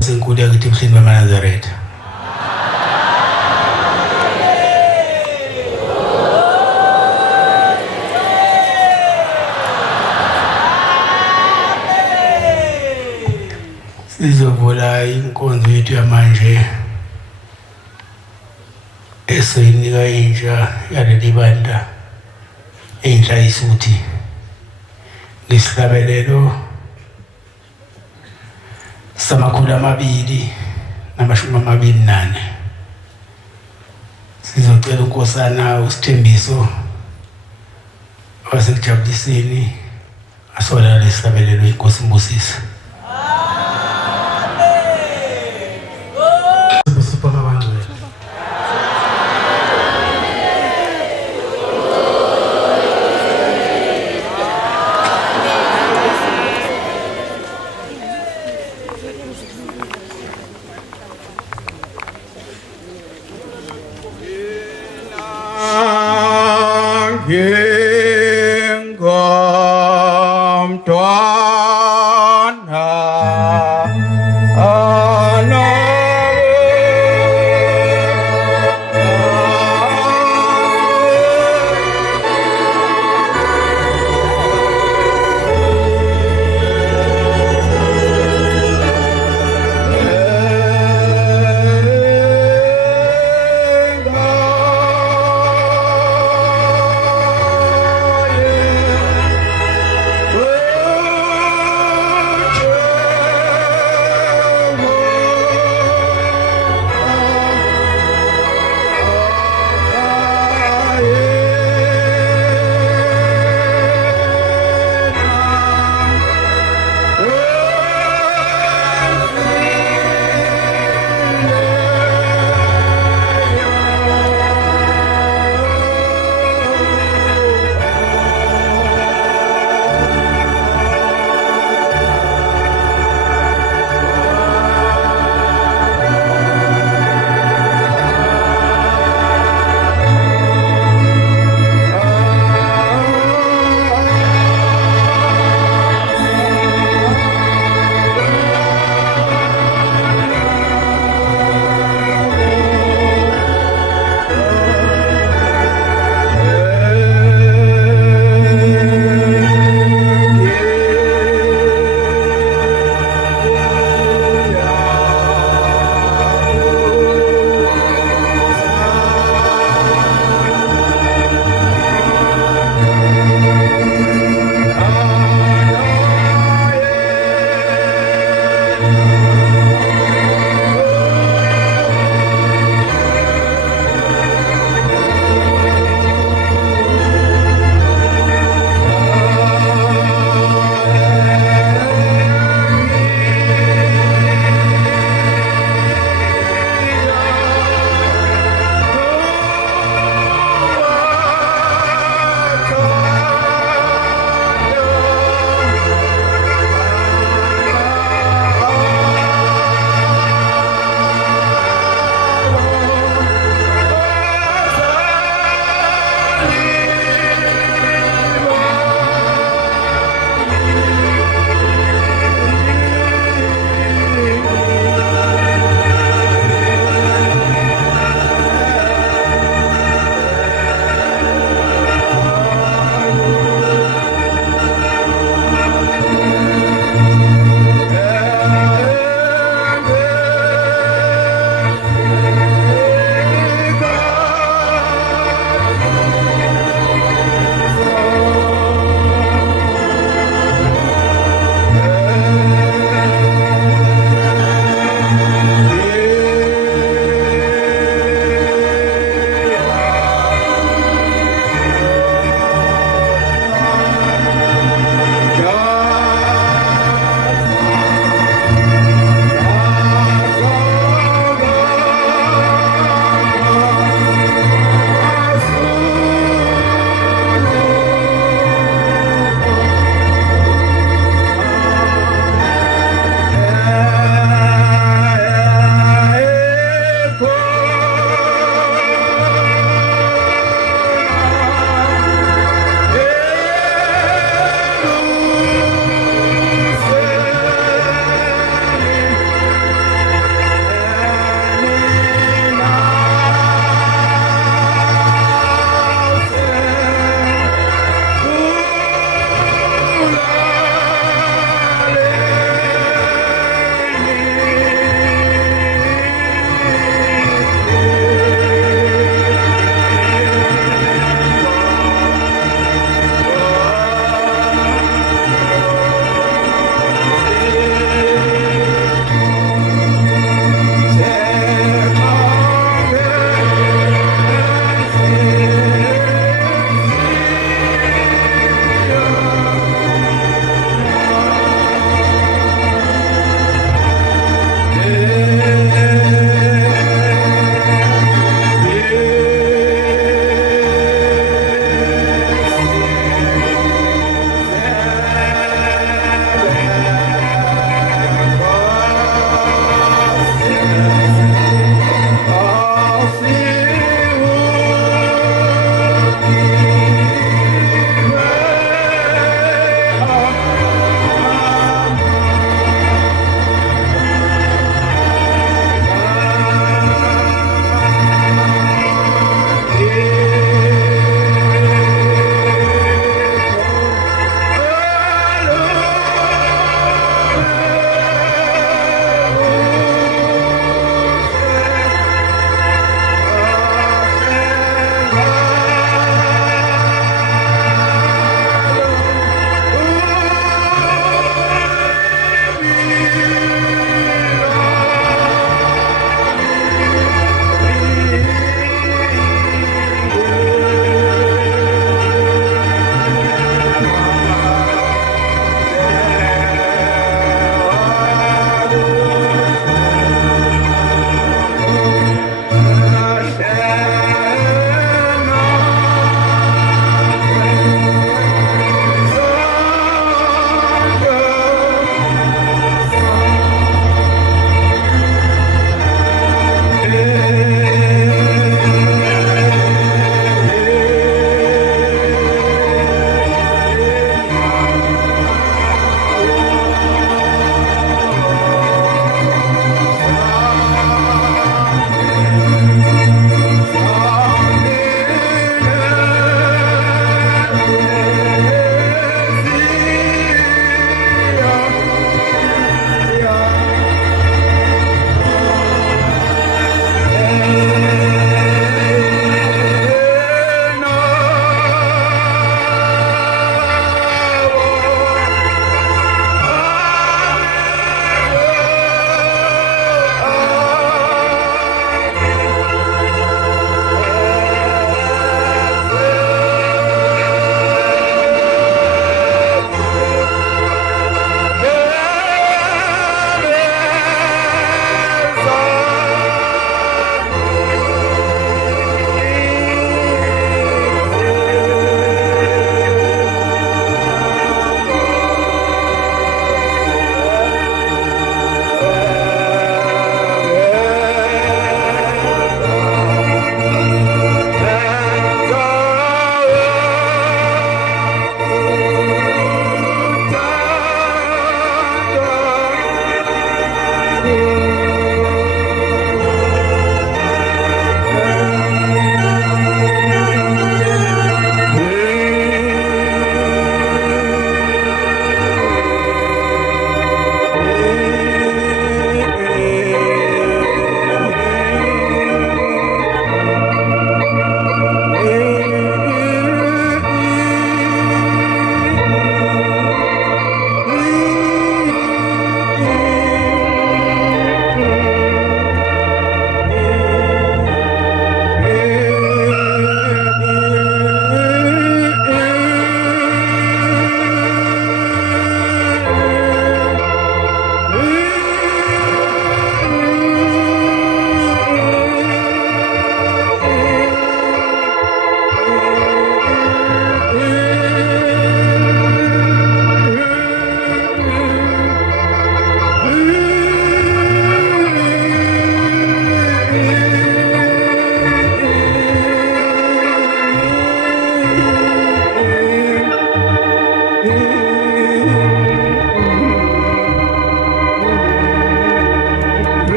Sinkulu yakithi ebuhleni bamaNazaretha. Sizovula inkonzo yethu yamanje esiyinika intsha yaleli bandla Inhlalisuthi ngesihlabelelo sama224. Sizocela unkosana uSithembiso wasekujabuliseni asola lesihlabelelo inkosi Mbusisa.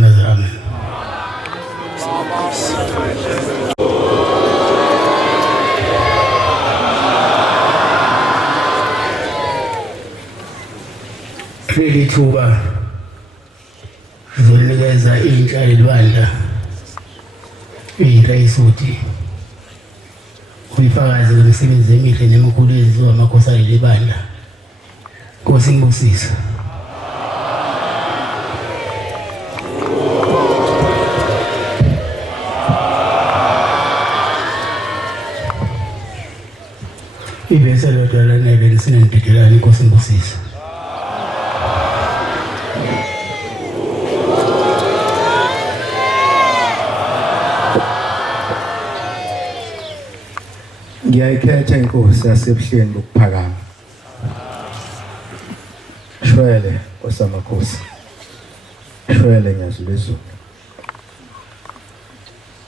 izandla zami. Leli thuba zizonikeza intsha elibandla Inhlalisuthi uyifakaze ngemisebenzi emihle nemikhulu eyenziwa amakhosi aleli bandla. Nkosi ngibusise. Ibese lodwa lanele lisinendidelane Nkosi ngibusise. Ngiyayikhetha inkosi yasebuhleni bokuphakama. Shwele osamakhosi. Shwele Inhlalisuthi.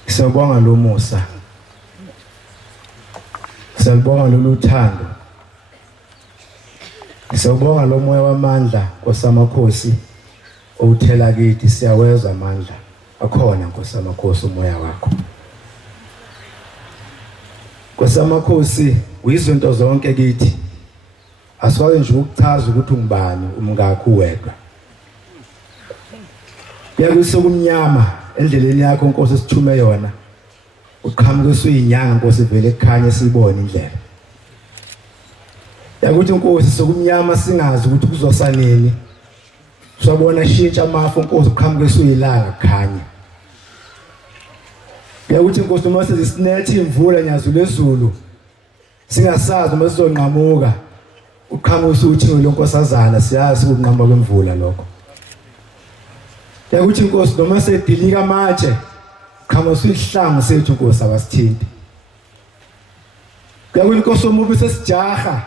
Siyabonga lo musa. Siyabonga lolu thando. Siyabonga lo moya wamandla osamakhosi outhela kithi siyawezwa amandla. Akhona nkosamakhosi umoya wakho. Nkosamakhosi uyizinto zonke kithi. Aswaye nje ukuchaza ukuthi ungubani umngakho uwedwa. Kuyakusokumnyama endleleni yakho Nkosi sithume yona. Uqhamuke suyinyanga Nkosi vele ekhanye sibone indlela. Yakuthi Nkosi sokumnyama singazi ukuthi kuzosanini. Swabona shintsha amafu Nkosi uqhamuke suyilanga khanye. Yakuthi Nkosi uma sezisinethe imvula nyazo lezulu singasazi uma sizonqamuka uqhamuke usuthi lonkosazana siyazi ukunqamba kwemvula lokho. Yakuthi Nkosi noma sedilika amatshe qhamuke usihlangu sethu Nkosi abasithinti. Yakuthi Nkosi omubi sesijaha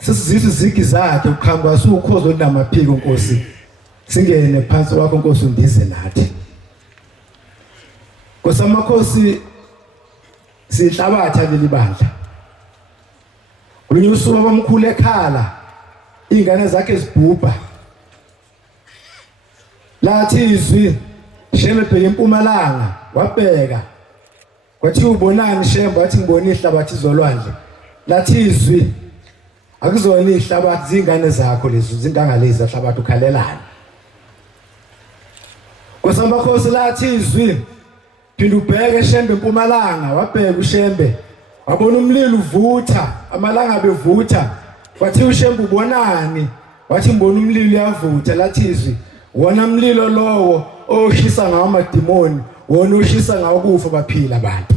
sesizizwe izigi zakhe uqhamuka usukhozo namaphiko Nkosi singene phansi wakho Nkosi undize nathi. Nkosamakhosi sihlabatha leli bandla. Kulunye usuku abamkhulu ekhala ingane zakhe zibhubha. Lathi izwi Shembe bheka eMpumalanga wabheka. Kwathi ubonani Shembe wathi ngibona ihlabathi zolwandle. Lathi izwi akuzona ihlabathi zingane zakho lezi zingangalezi ihlabathi ukhalelana. Nkosamakhosi lathi izwi phinda ubheke Shembe eMpumalanga wabheka uShembe wabona umlilo uvutha amalanga bevutha. Wathi uShembe ubonani wathi ngibona umlilo uyavutha. Lathi izwi wona umlilo lowo oshisa ngawo amadimoni wona oshisa ngawo kufa baphila abantu.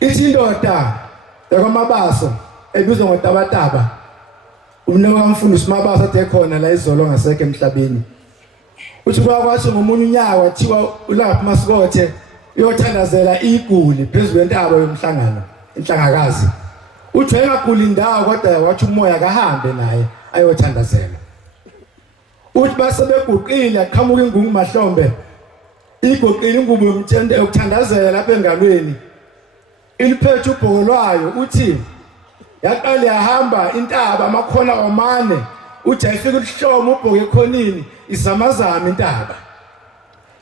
Izindoda yakwamabaso ebizwa ngoTabataba umnene kamfundisi Mabaso athe khona la izolo ngasekho emhlabeni. Uthi kwathi ngomunye unyaka wathiwa ulapha Masikothe uyothandazela iguli phezulu kwentaba yomhlangano inhlangakazi. Uthi engaguli indawo kodwa wathi umoya kahambe naye ayothandazela. Uthi base beguqile aqhamuka ingungu Mahlombe igoqile ingubo yomtshende yokuthandazela lapha engalweni. Iliphethe ubhoko lwayo uthi yaqale yahamba intaba amakhona omane. Uthi ayifika uhloma ubhoko ekhonini izamazama intaba.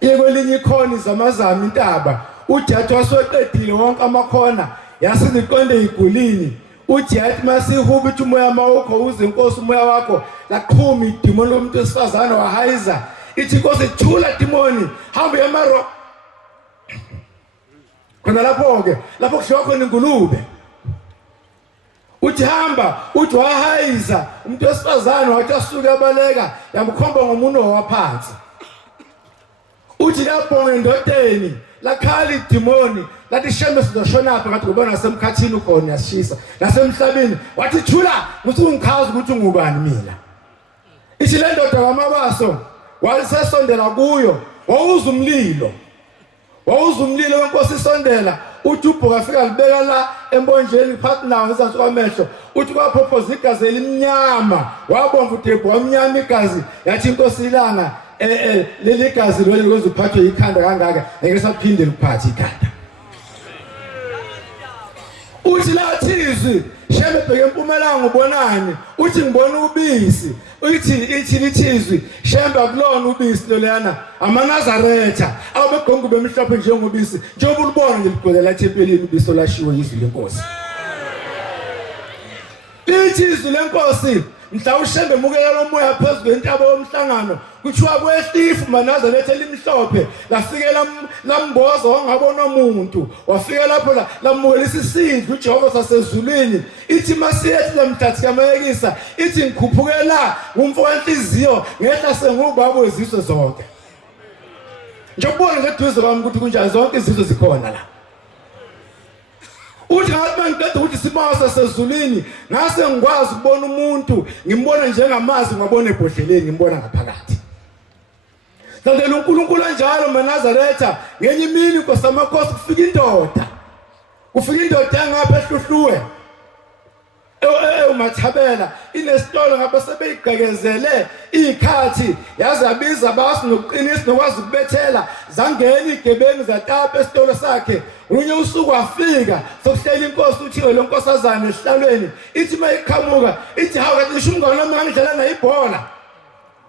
Ikwelinye ikhona izamazama intaba. Uthi athi wasoqedile wonke amakhona yasiziqonde igulini. Uthi yathi masihuba uthi umoya mawukho uze Nkosi umoya wakho laqhuma idimoni lomuntu wesifazana wahayiza. Ithi Nkosi thula dimoni hamba emaro. Khona lapho ke lapho kuhliwa khona ingulube. Uthi hamba uthi wahayiza umuntu wesifazana wathi asuke abaleka yamkhomba ngomuno waphansi. Uthi lapho ngendodeni lakhala idimoni lathi Shembe sizoshona apha ngathi ubona nasemkhathini ukhona yasishisa nasemhlabeni wathi thula usungikhaza ukuthi ungubani mina. Ithi le ndoda kaMabaso walisesondela kuyo wawuza umlilo. Wawuza umlilo wenkosi isondela. Uthi ubhoka afika libeka la embonjeni phansi nawo ngizansi kwamehlo. Uthi kwaphophoza igazi elimnyama wabomva uDebho wamnyama igazi yathi Inkosi ilanga leli gazi leli loziphathwe ikhanda kangaka ngeke saphinde likuphathe ikhanda. Uthi lathi izwi Shembe bheke empumalanga ubonani uthi ngibona ubisi ithi lithizwi Shembe akulona ubisi lo lana amaNazaretha abegongo bemhlophe njengobisi njengoba ulibona nje ligqokela ethempelini ubisi olashiwe izwi lenkosi lithizwi lenkosi mhla uShembe mukela lomoya phezulu kwentaba yomhlangano kuthiwa kwehlifu maNazaretha elimhlophe lafikela lamboza wangabona umuntu wafika lapho lamukela isindlu uJehova sasezulwini ithi masiyethi lamthathi kamayekisa ithi ngikhuphukela ngumfo wenhliziyo ngehla sengubaba wezizwe zonke njengobona ngeduze kwami ukuthi kunjani zonke izizwe zikhona la uthi ngathi mangiqeda ukuthi sibawa sasezulwini ngase ngikwazi ukubona umuntu ngimbona njengamazi ngabona ebhodleleni ngimbona ngaphakathi Sandela uNkulunkulu njalo maNazaretha ngenye imini kosamakhosi kufika indoda engapha ehluhluwe uMathabela inesitolo ngapha sebeyigqekezele ikhathi yazabiza abasi nokuqinisa nokwazi ukubethela zangena igebengu zatapa esitolo sakhe unye usuku wafika sokuhlela inkosi uthiwe lo nkosazana esihlalweni ithi mayiqhamuka ithi hawu kanti ngisho umngane wami ngidlala naye ibhola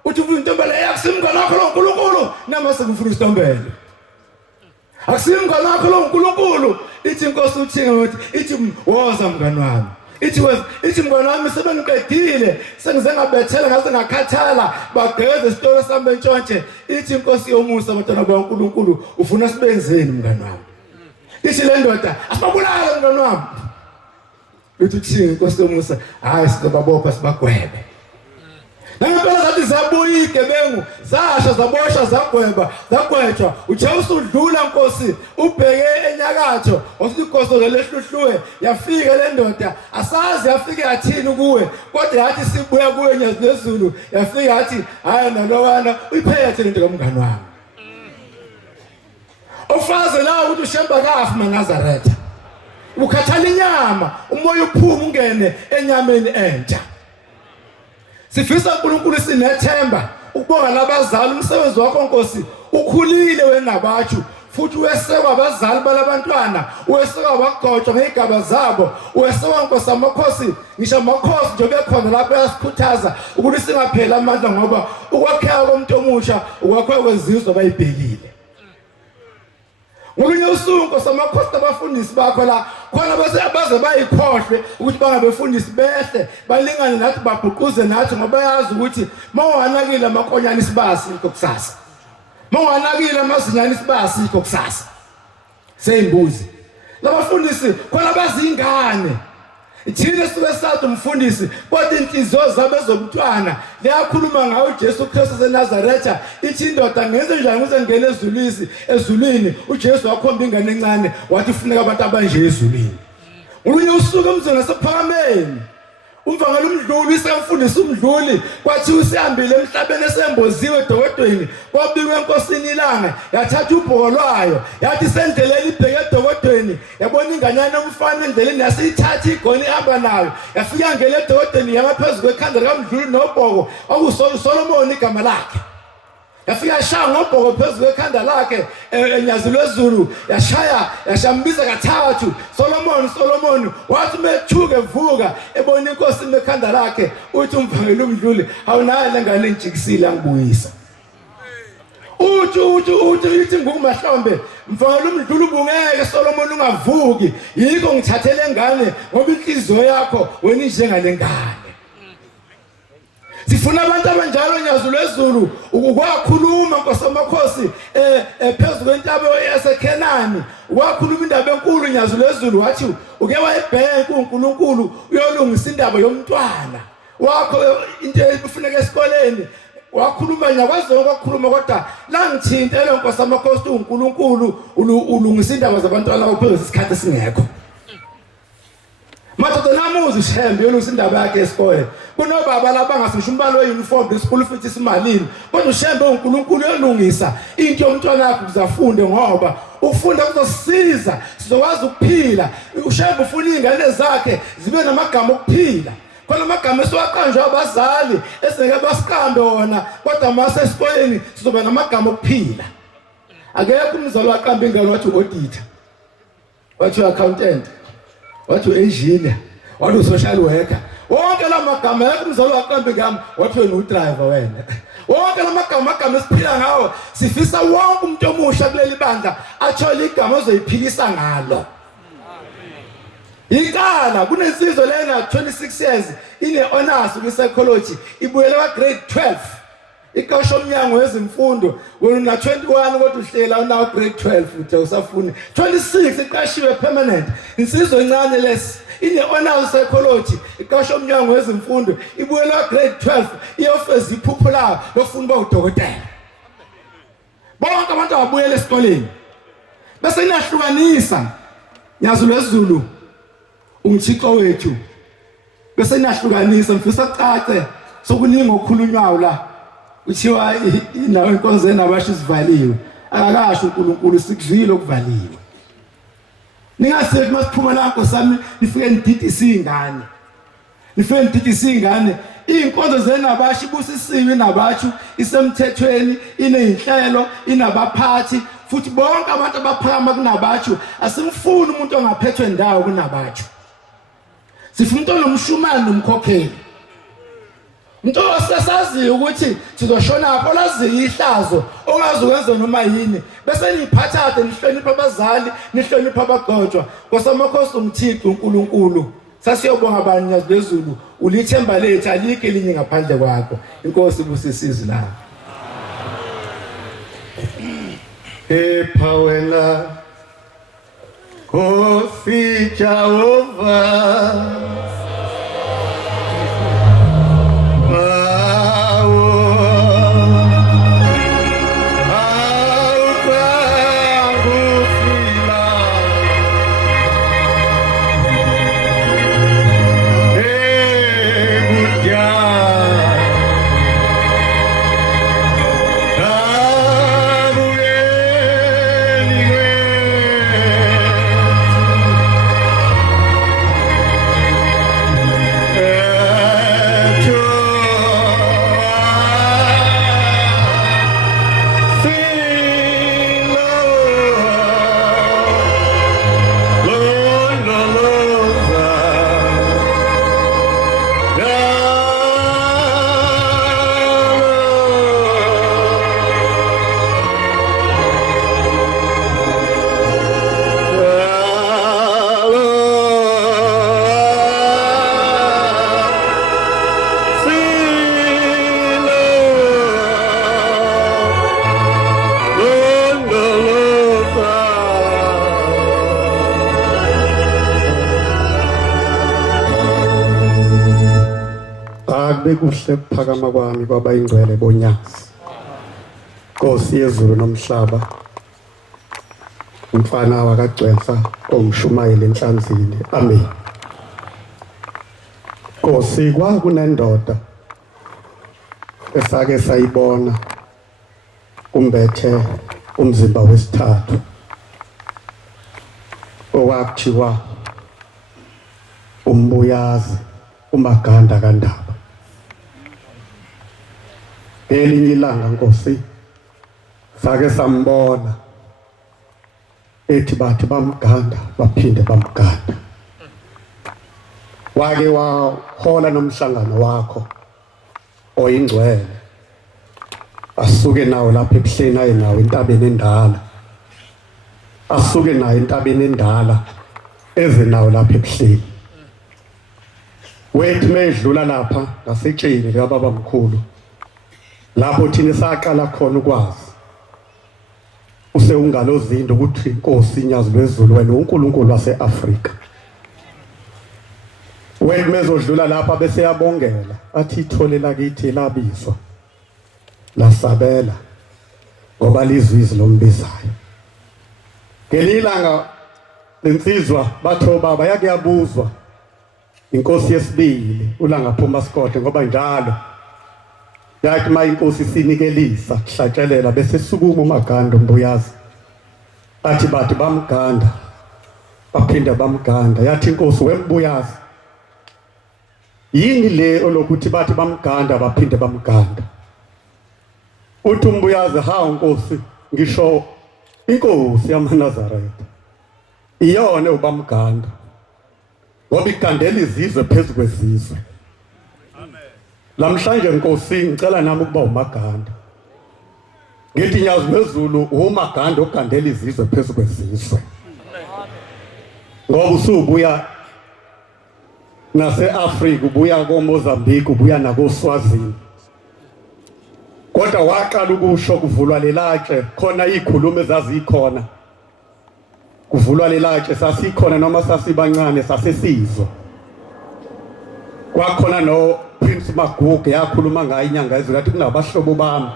uthi ufuna intombela yakusimngane wakho lo nkulunkulu namase ngifuna isitombela akusimngane wakho lo nkulunkulu ithi inkosi uthinga ithi woza mngane wami ithi mngane wami sebengiqedile sengize ngabethela ngase ngakhathala bageze isitolo sami entshontshe ithi inkosi yomusa abantwana baNkulunkulu ufuna sibenzeni mngane wami ithi le ndoda asibabulala mngane wami uthi uthinga inkosi yomusa hayi sizobabopha sibagwebe Nangempela zathi zabuya igebengu zasha zabosha zagwetshwa uJesu udlula Nkosi ubheke enyakatho wasikukoso lehluhluwe yafika le ndoda asazi yafika yathini kuwe kodwa yathi sibuya kuwe nyazezulu yafika yathi hayi nalowana uyiphethe lento kamngani wami ofaze la ukuthi uShemba kafa maNazaretha ukhathala inyama umoya uphuma ungene enyameni entsha Sifisa uNkulunkulu sinethemba ukubonga labazali umsebenzi wakho Nkosi ukhulile weNabachu futhi wesekwa abazali balabantwana wesekwa abagcotshwa ngegaba zabo wesekwa Nkosi amakhosi ngisho amakhosi nje bekhona lapho yasikhuthaza ukuthi singaphela amandla ngoba ukwakheka komuntu omusha ukwakheka kwezizwe bayibhekile Ngolunye usuku Nkosi amakhosi abafundisi bakho la khona baze bayikhohlwe ukuthi bangabefundisi behle balingane nathi babhuquze nathi ngoba yazi ukuthi mawanakile amakonyana isibasi kusasa mawanakile amazinyana isibasi kusasa seyimbuzi labafundisi khona bazingane Thina sibe sathi umfundisi kodwa inhliziyo zabo ezomntwana liyakhuluma ngayo uJesu Kristu eNazaretha ithi indoda ngenze njani ukuze ngene ezulwini uJesu wakhomba ingane encane wathi ufuneka abantu abanje ezulwini Ulunye usuku emzini nasephakameni umvangela umdluli isemfundisi umdluli kwathi usihambile emhlabeni esemboziwe edokodweni kwabikwe enkosini ilanga yathatha ubhoko lwayo yathi sendleleni ibheke edokodweni yabona inganyana umfana endleleni yasithatha igoni ihamba nayo yafika ngele edokodweni yamaphezulu kwekhanda likamdluli nobhoko okuSolomon igama lakhe yafika shaya ngobhoko phezulu kwekhanda lakhe enyazulu ezulu yashambiza kathathu Solomon wathi methuke vuka ebona inkosi ekhanda lakhe uthi umvangeli umdluli awunayo lengane njikisile angibuyisa uthi ngokumahlombe mvangeli umdluli ubungeke Solomon ungavuki yiko ngithathele engane ngoba inhliziyo yakho wena injengalengane Sifuna abantu abanjalo nyazulu ezulu ukwakhuluma Nkosi amakhosi phezulu kwentaba yaseKhenani wakhuluma indaba enkulu nyazulu ezulu wathi uke wayibheka uNkulunkulu uyolungisa indaba yomntwana wakho into efuneka esikoleni wakhuluma nyakwazi ukukhuluma kodwa la ngithintele Nkosi amakhosi uNkulunkulu ulungisa indaba zabantwana bakho phezulu isikhathi esingekho Mathatha namuzi Shembe yolungisa indaba yakhe esikole kunobaba labangasisho umbalo weuniform school futhi isimalini kodwa uShembe uNkulunkulu yolungisa into yomntwana wakhe kuzafunde ngoba ufunda kuzosiza sizokwazi ukuphila uShembe ufuna ingane zakhe zibe namagama okuphila khona amagama esiwaqanjwa abazali eseke basiqambe wona kodwa mase esikoleni sizoba namagama okuphila akekho umzali waqamba ingane wathi auditor wathi accountant wathi engineer wathi social worker wonke lamagama yakumzalo waqambe ngami wathi wena udriver wena wonke lamagama esiphila ngawo sifisa wonke umuntu omusha kuleli bandla athole igama ozoyiphilisa ngalo Ikala kunensizwe lena 26 years ine honors ku psychology ibuyele kwa grade 12 ikasho umnyango wezimfundo wena 21 kodwa uhlela una grade 12 uthe usafuni 26 iqashiwe permanent insizwe encane lesi ine honors psychology ikasho umnyango wezimfundo ibuyele kwa grade 12 iyofeza iphupho lawo lofuna ba udokotela bonke abantu abuyele esikoleni bese inahlukanisa nyazo lwezulu umthixo wethu bese inahlukanisa mfisa cace sokuningi okukhulunywayo la uthiwa inawo inkonzo enabasho isivaliwe akakasho uNkulunkulu sikuzwile okuvaliwe ningasethi masiphuma la nkosami nifike nididisa ingane inkonzo zenabasho ibusisiwe inabachu isemthethweni ineinhlelo inabaphathi futhi bonke abantu abaphakama kunabachu asimfuni umuntu ongaphethwe ndawo kunabachu sifuna umuntu onomshumane nomkhokheli umuntu osasazi ukuthi sizoshona lapho lazi ihlazo ongazi ukwenza noma yini bese niphathathe nihlonipha abazali nihlonipha abagojwa kosamakhosi umthixo uNkulunkulu sasiyobonga abanyazi bezulu ulithemba lethu alikho elinye ngaphandle kwakho inkosi busisizi la Epawela Kosi Jehova bekuhle kuphakama kwami kwaba ingcwele bonyazi Nkosi yezulu nomhlaba umfana wakagcwensa omshumayeli enhlanzini amen Nkosi kwakunendoda esake sayibona umbethe umzimba wesithathu owakuthiwa umbuyazi umaganda kandaba elinye ilanga Nkosi sake sambona ethi bathi bamganda baphinde bamganda wake wahola nomhlangano wakho oyingcwele asuke nawo lapha ebuhleni ayenawo entabeni endala asuke nayo entabeni endala eze nawo lapha ebuhleni wethi medlula lapha ngasetsheni kababa mkhulu lapho thina saqala khona ukwazi usewungalozinto ukuthi Nkosi inyazi lwezulu wena uNkulunkulu waseAfrika wethi mezodlula lapha bese yabongela athi itholela kithi labizwa lasabela ngoba lizwi lombizayo ngelilanga lensizwa batho baba yake yabuzwa inkosi yesibili ulanga phuma sikode ngoba njalo yathi ma inkosi sinikelisa kuhlatshelela bese sukuma umaganda umbuyazi athi bathi bamganda baphinde bamganda yathi inkosi wembuyazi yini le olokuthi bathi bamganda baphinde bamganda uthi umbuyazi ha Nkosi ngisho inkosi yamaNazaretha iyona ubamganda ngoba igandela izizwe phezu kwezizwe. Lamhlanje Nkosi ngicela nami ukuba uMaganda. Ngithi nyazi lwezulu uMaganda ogandela izizwe phezu kwezizwe. Ngoba usubuya nase-Afrika, ubuya koMozambique, ubuya nakoSwazini. Kodwa waqala ukusho kuvulwa lelatshe khona izikhulumi ezazikhona. Kuvulwa lelatshe sasikhona noma sasibancane sasesizwe. Kwakhona no Prince Magugu yakhuluma ngayo inyanga ezwe lathi kunabahlobo bami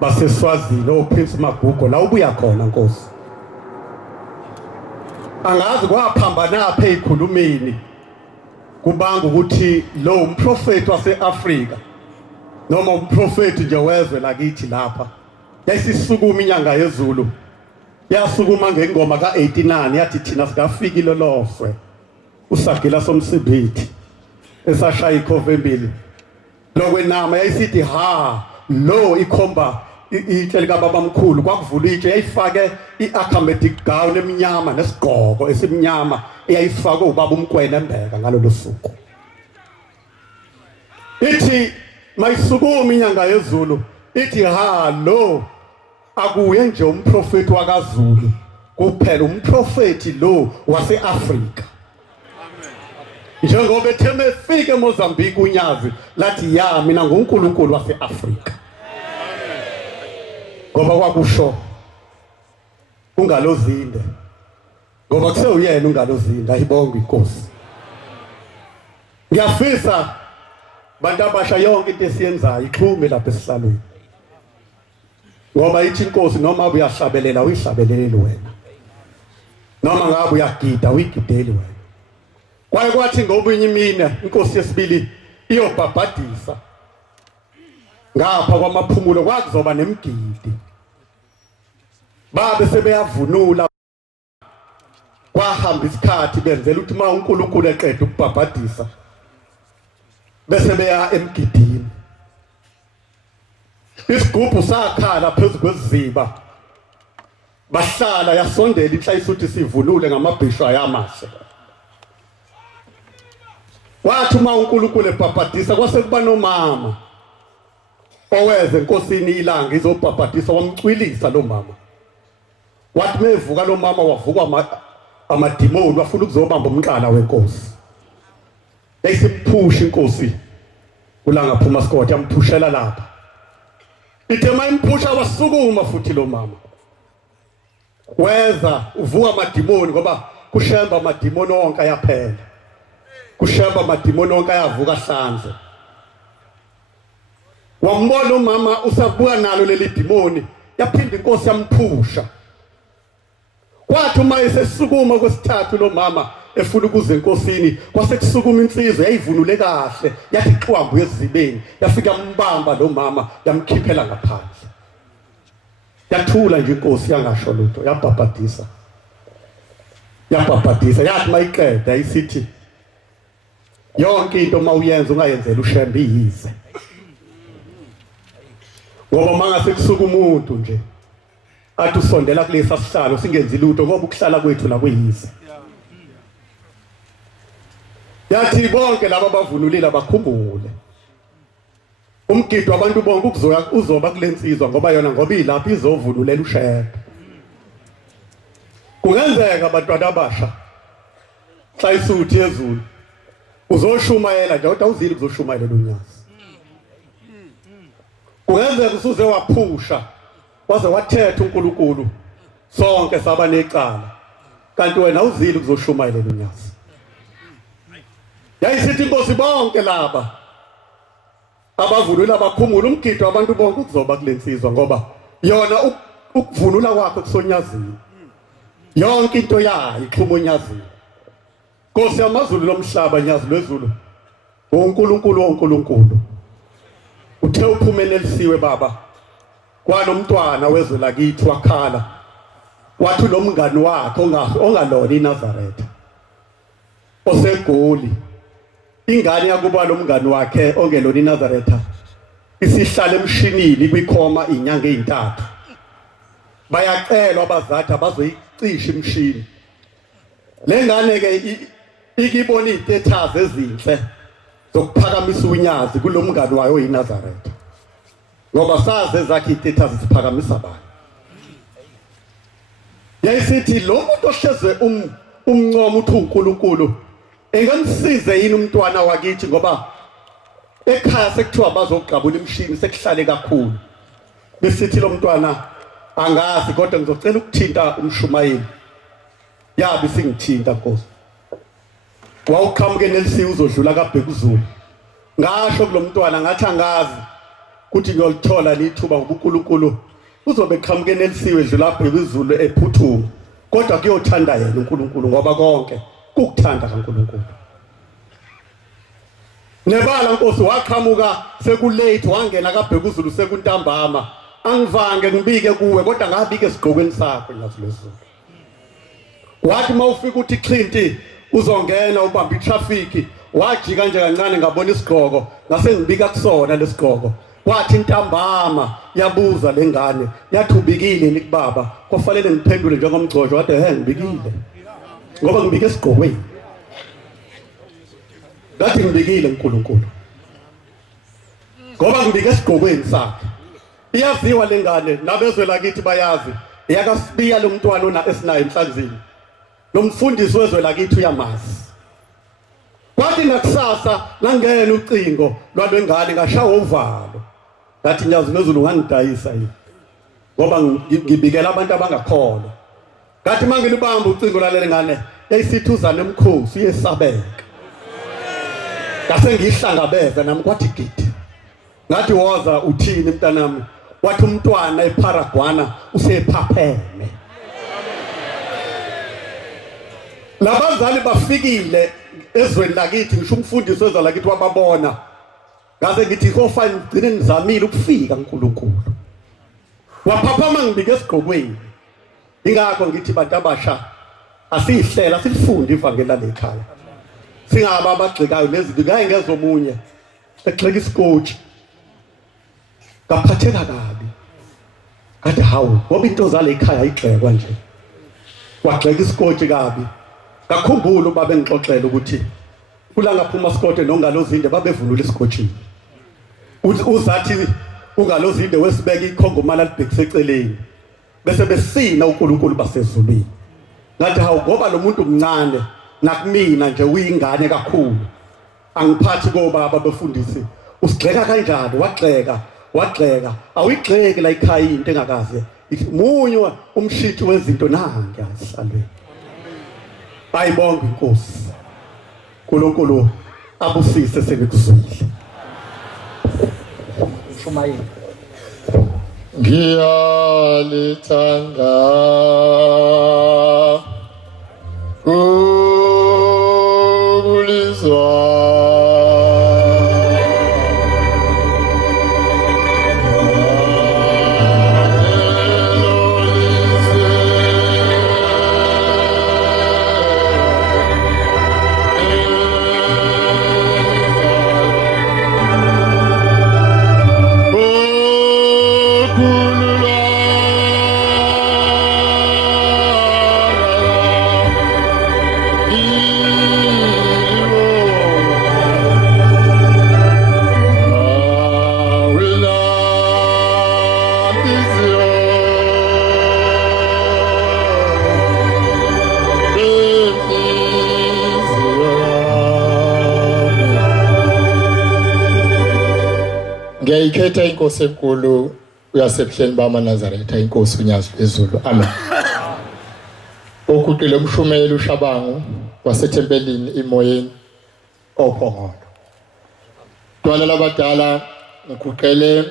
baseSwazini oPrince Magugu la ubuya khona Nkosi. Angazi kwaphambana apha ezikhulumeni kubanga ukuthi lo umprofeti waseAfrika noma umprofeti nje wezwe lakithi lapha yayisisukuma inyanga yezulu yasukuma ngengoma ka89 yathi thina sikafika iloloswe usagila somsibithi esashaya ikhove embili lokwenama yayisithi ha lo ikhomba itshe lika baba mkhulu kwakuvula itshe yayifake iacademic gown eminyama nesigqoko esimnyama eyayifake ubaba umkwena embeka ngalolu suku. Ithi mayisukuma inyanga yezulu ithi ha lo akuye nje umprofeti wakaZulu kuphela umprofeti lo waseAfrika. Njengoba etheme efike eMozambique unyazi lathi ya mina nguNkulunkulu waseAfrika. Ngoba kwakusho ungalozinde ngoba kuseyuyena ungalozinde ayibonga inkosi. Ngiyafisa bantu abasha yonke into esiyenzayo ixhume lapha esihlalweni. Ngoba ithi inkosi noma uyahlabelela uyihlabeleleli wena. Noma ngabe uyagida uyigideli wena. Kwaye kwathi ngobunye imina inkosi yesibili iyobhabhadisa ngapha kwamaphumulo kwakuzoba nemgidi. Babe sebeyavunula kwahamba isikhathi benzela ukuthi uma uNkulunkulu eqeda ukubhabhadisa bese beya emgidini. Isigubhu sakhala phezu kweziziba bahlala yasondela Inhlalisuthi sivunule ngamabhisho ayamahle. Wathi uma uNkulunkulu ebhabhadisa kwase kuba nomama oweze enkosini ilanga izobhabhadisa wamcwilisa lo mama. Wathi mevuka lo mama wavuka amadimoni wafuna ukuzobamba umqala wenkosi. Yayisiphusha inkosi ulanga phuma Scott yamphushela lapha. Ithe mayimphusha wasukuma futhi lo mama. Weza uvuka amadimoni ngoba kushemba amadimoni onke ayaphela. Kushemba amadimoni onke ayavuka hlanze. Wambona umama usabuka nalo leli dimoni yaphinda inkosi yamphusha. Kwathi uma esesukuma kwesithathu lo mama efuna ukuze enkosini kwase kusukuma insizwe yayivunule kahle yathi xwambu ezibeni yafika mbamba lo mama yamkhiphela ngaphandle. Yathula nje inkosi yangasho lutho yabhabhadisa. Yabhabhadisa yathi mayiqeda isithi yonke into mawuyenza ungayenzela ushembe iyize. Ngoba mangase kusuka umuntu nje athi usondela kulesa sihlalo singenzi lutho ngoba ukuhlala kwethu la kuyize. Yathi bonke laba bavunulile abakhumbule umgido abantu bonke uzoba kulensizwa ngoba yona ngoba ilapha izovunulela ushebe. Kungenzeka abantwana abasha Inhlalisuthi yezulu uzoshumayela nje kodwa uzili kuzoshumayela lonyazi. Kungenzeka usuze waphusha waze wathetha uNkulunkulu sonke saba necala kanti wena uzili kuzoshumayela lonyazi. Yayisithi inkosi bonke laba abavunula abakhumula umgido abantu bonke ukuzoba kulensizwa ngoba yona ukuvunula kwakhe kusonyazini. Yonke into yayo ixhuma onyazini. Nkosi yamazulu lomhlaba nyazi lwezulu uNkulunkulu uthe uphumelelisiwe baba kwanomntwana wezwe lakithi wakhala wathi lo mngani wakhe ongalona iNazaretha osegoli ingane yakuba lo mngani wakhe ongelona iNazaretha isihlala emshinini kwikhoma inyanga ezintathu. Bayacelwa abazathu abazoyicisha imshini. Le ngane ke ikibona istatus ezinhle zokuphakamisa unyazi kulomngane wayo iNazaretha ngoba saze zakhe istatus siphakamisa abantu yayisithi lo muntu ohleze umncomo uthi uNkulunkulu engamsize yini umntwana wakithi ngoba ekhaya sekuthiwa bazogqabula imshini sekuhlale kakhulu besithi lo mntwana angazi kodwa ngizocela ukuthinta umshumayeli yabe singithinta Nkosi wawuqhamuke nelisiwe uzodlula kaBhekuzulu ngasho kulomntwana ngathi angazi ukuthi ngiyolithola lithuba ngobuNkulunkulu uzobe eqhamuke nelisiwe edlula kaBhekuzulu ephuthuma kodwa kuyothanda yena uNkulunkulu ngoba konke kukuthanda kaNkulunkulu nebala Nkosi waqhamuka sekulate wangena kaBhekuzulu sekuntambama angivange ngibike kuwe kodwa ngabike esigqokweni sakho ngasilesizulu wathi mawufika uthi xhinti uzongena ubamba itraffic wajika nje kancane ngabona isigqoko ngase ngibika kusona lesigqoko wathi intambama yabuza lengane yathi ubikile nikubaba kufanele ngiphendule njengomgcojo wathi ngibikile ngoba ngibike esigqokweni ngathi ngibikile uNkulunkulu ngoba ngibike esigqokweni sakhe iyaziwa lengane nabezwe lakithi bayazi yakasibiya lo mntwana ona esinayo emhlanzini lo mfundisi wezwe lakithi uyamazi kwathi nakusasa ngangena ucingo lwalwengane ngashawa uvalo ngathi nyazi nezulu ngangidayisa yini ngoba ngibikela abantu abangakholwa ngathi mangilibamba ucingo lalele ngane yayisithuzana emkhosi uyesabeka ngase ngihlangabeza nami kwathi gidi ngathi woza uthini mntanami wathi umntwana eParagwana usephapheme labazali bafikile ezweni lakithi ngisho umfundisi wezwe lakithi wababona ngaze ngithi kofana ngigcine ngizamile ukufika uNkulunkulu waphaphama ngibike esigqokweni ingakho ngithi bantu abasha asihlela silifunde ivangeli lekhaya singaba abagxikayo nezinto ngaye ngezomunye egxeka isikotshi kaphatheka kabi kade hawu ngoba into zale ekhaya igxekwa nje wagxeka isikotshi kabi kakhumbula ubaba engixoxela ukuthi ulangaphuma isikothe nongalozinde babevunula isikotshini uzathi ungalozinde wesibeka ikhongomala libhekise eceleni bese besina uNkulunkulu basezulwini ngathi hawu ngoba lo muntu mncane nakumina nje uyingane kakhulu angiphathi kobaba befundisi usigxeka kanjani wagxeka awuyigxeki la ekhaya into engakaze munye umshithi wezinto nange asihlalweni ayibonge inkosi uNkulunkulu abusise senikuzwile Shumayeli ngiyalithanda ukulizwa ngiyayikhetha inkosi enkulu uyasebuhleni bamaNazaretha inkosi unyazi lwezulu amen okuqile umshumeli uShabangu wasethempelini imoyeni ophongolo dwala labadala ngikuqele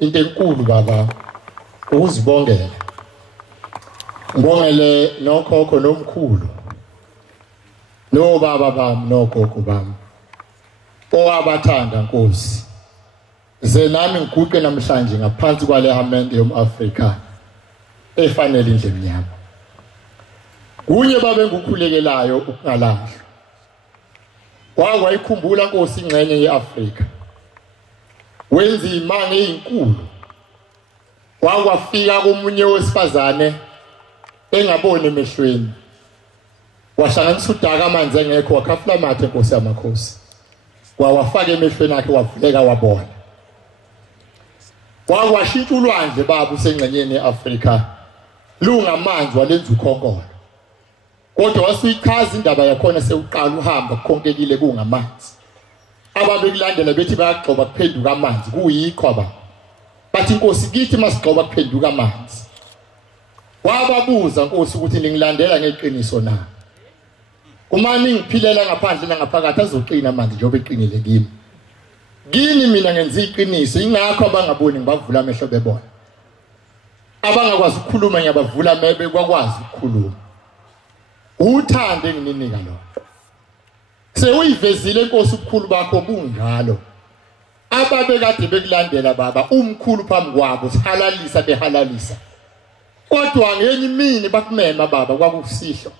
into enkulu baba ukuzibongela ngibongele nokhokho nomkhulu no baba bami nogogo bami owabathanda Nkosi ze nami ngiguqe namhlanje ngaphansi kwale amende yomAfrika efanele indle emnyama kunye babe ngukhulekelayo ukungalahlwa wayikhumbula Nkosi ingxenye yeAfrika wenza imanga ezinkulu wafika komunye wesifazane engabone emehlweni wahlanganisa udaka amanzi engekho wakhafula amathe enkosi yamakhosi wawafaka emehlweni akhe wavuleka wabona wawashintsha ulwandle baba usengxenyeni eAfrika lungamanzi walenza ukhonkolo kodwa wasuyichaza indaba yakhona sewuqala uhamba kukhonkelile kungamanzi ababekulandela bethi bayagcoba kuphenduka amanzi kuyikho baba bathi inkosi kithi masigcoba kuphenduka amanzi wababuza inkosi ukuthi ningilandela ngeqiniso na uma ningiphilela ngaphandle nangaphakathi azoqina manje njengoba eqinile kimi mina ngenza iqiniso ingakho abangaboni ngibavula amehlo bebona abangakwazi ukukhuluma ngiyabavula mebe kwakwazi ukukhuluma uthande ngininika lo sewuyivezile inkosi ukukhulu bakho bunjalo ababekade bekulandela baba umkhulu phambi kwabo sihalalisa behalalisa kodwa ngenye imini bakumema baba kwakusihlo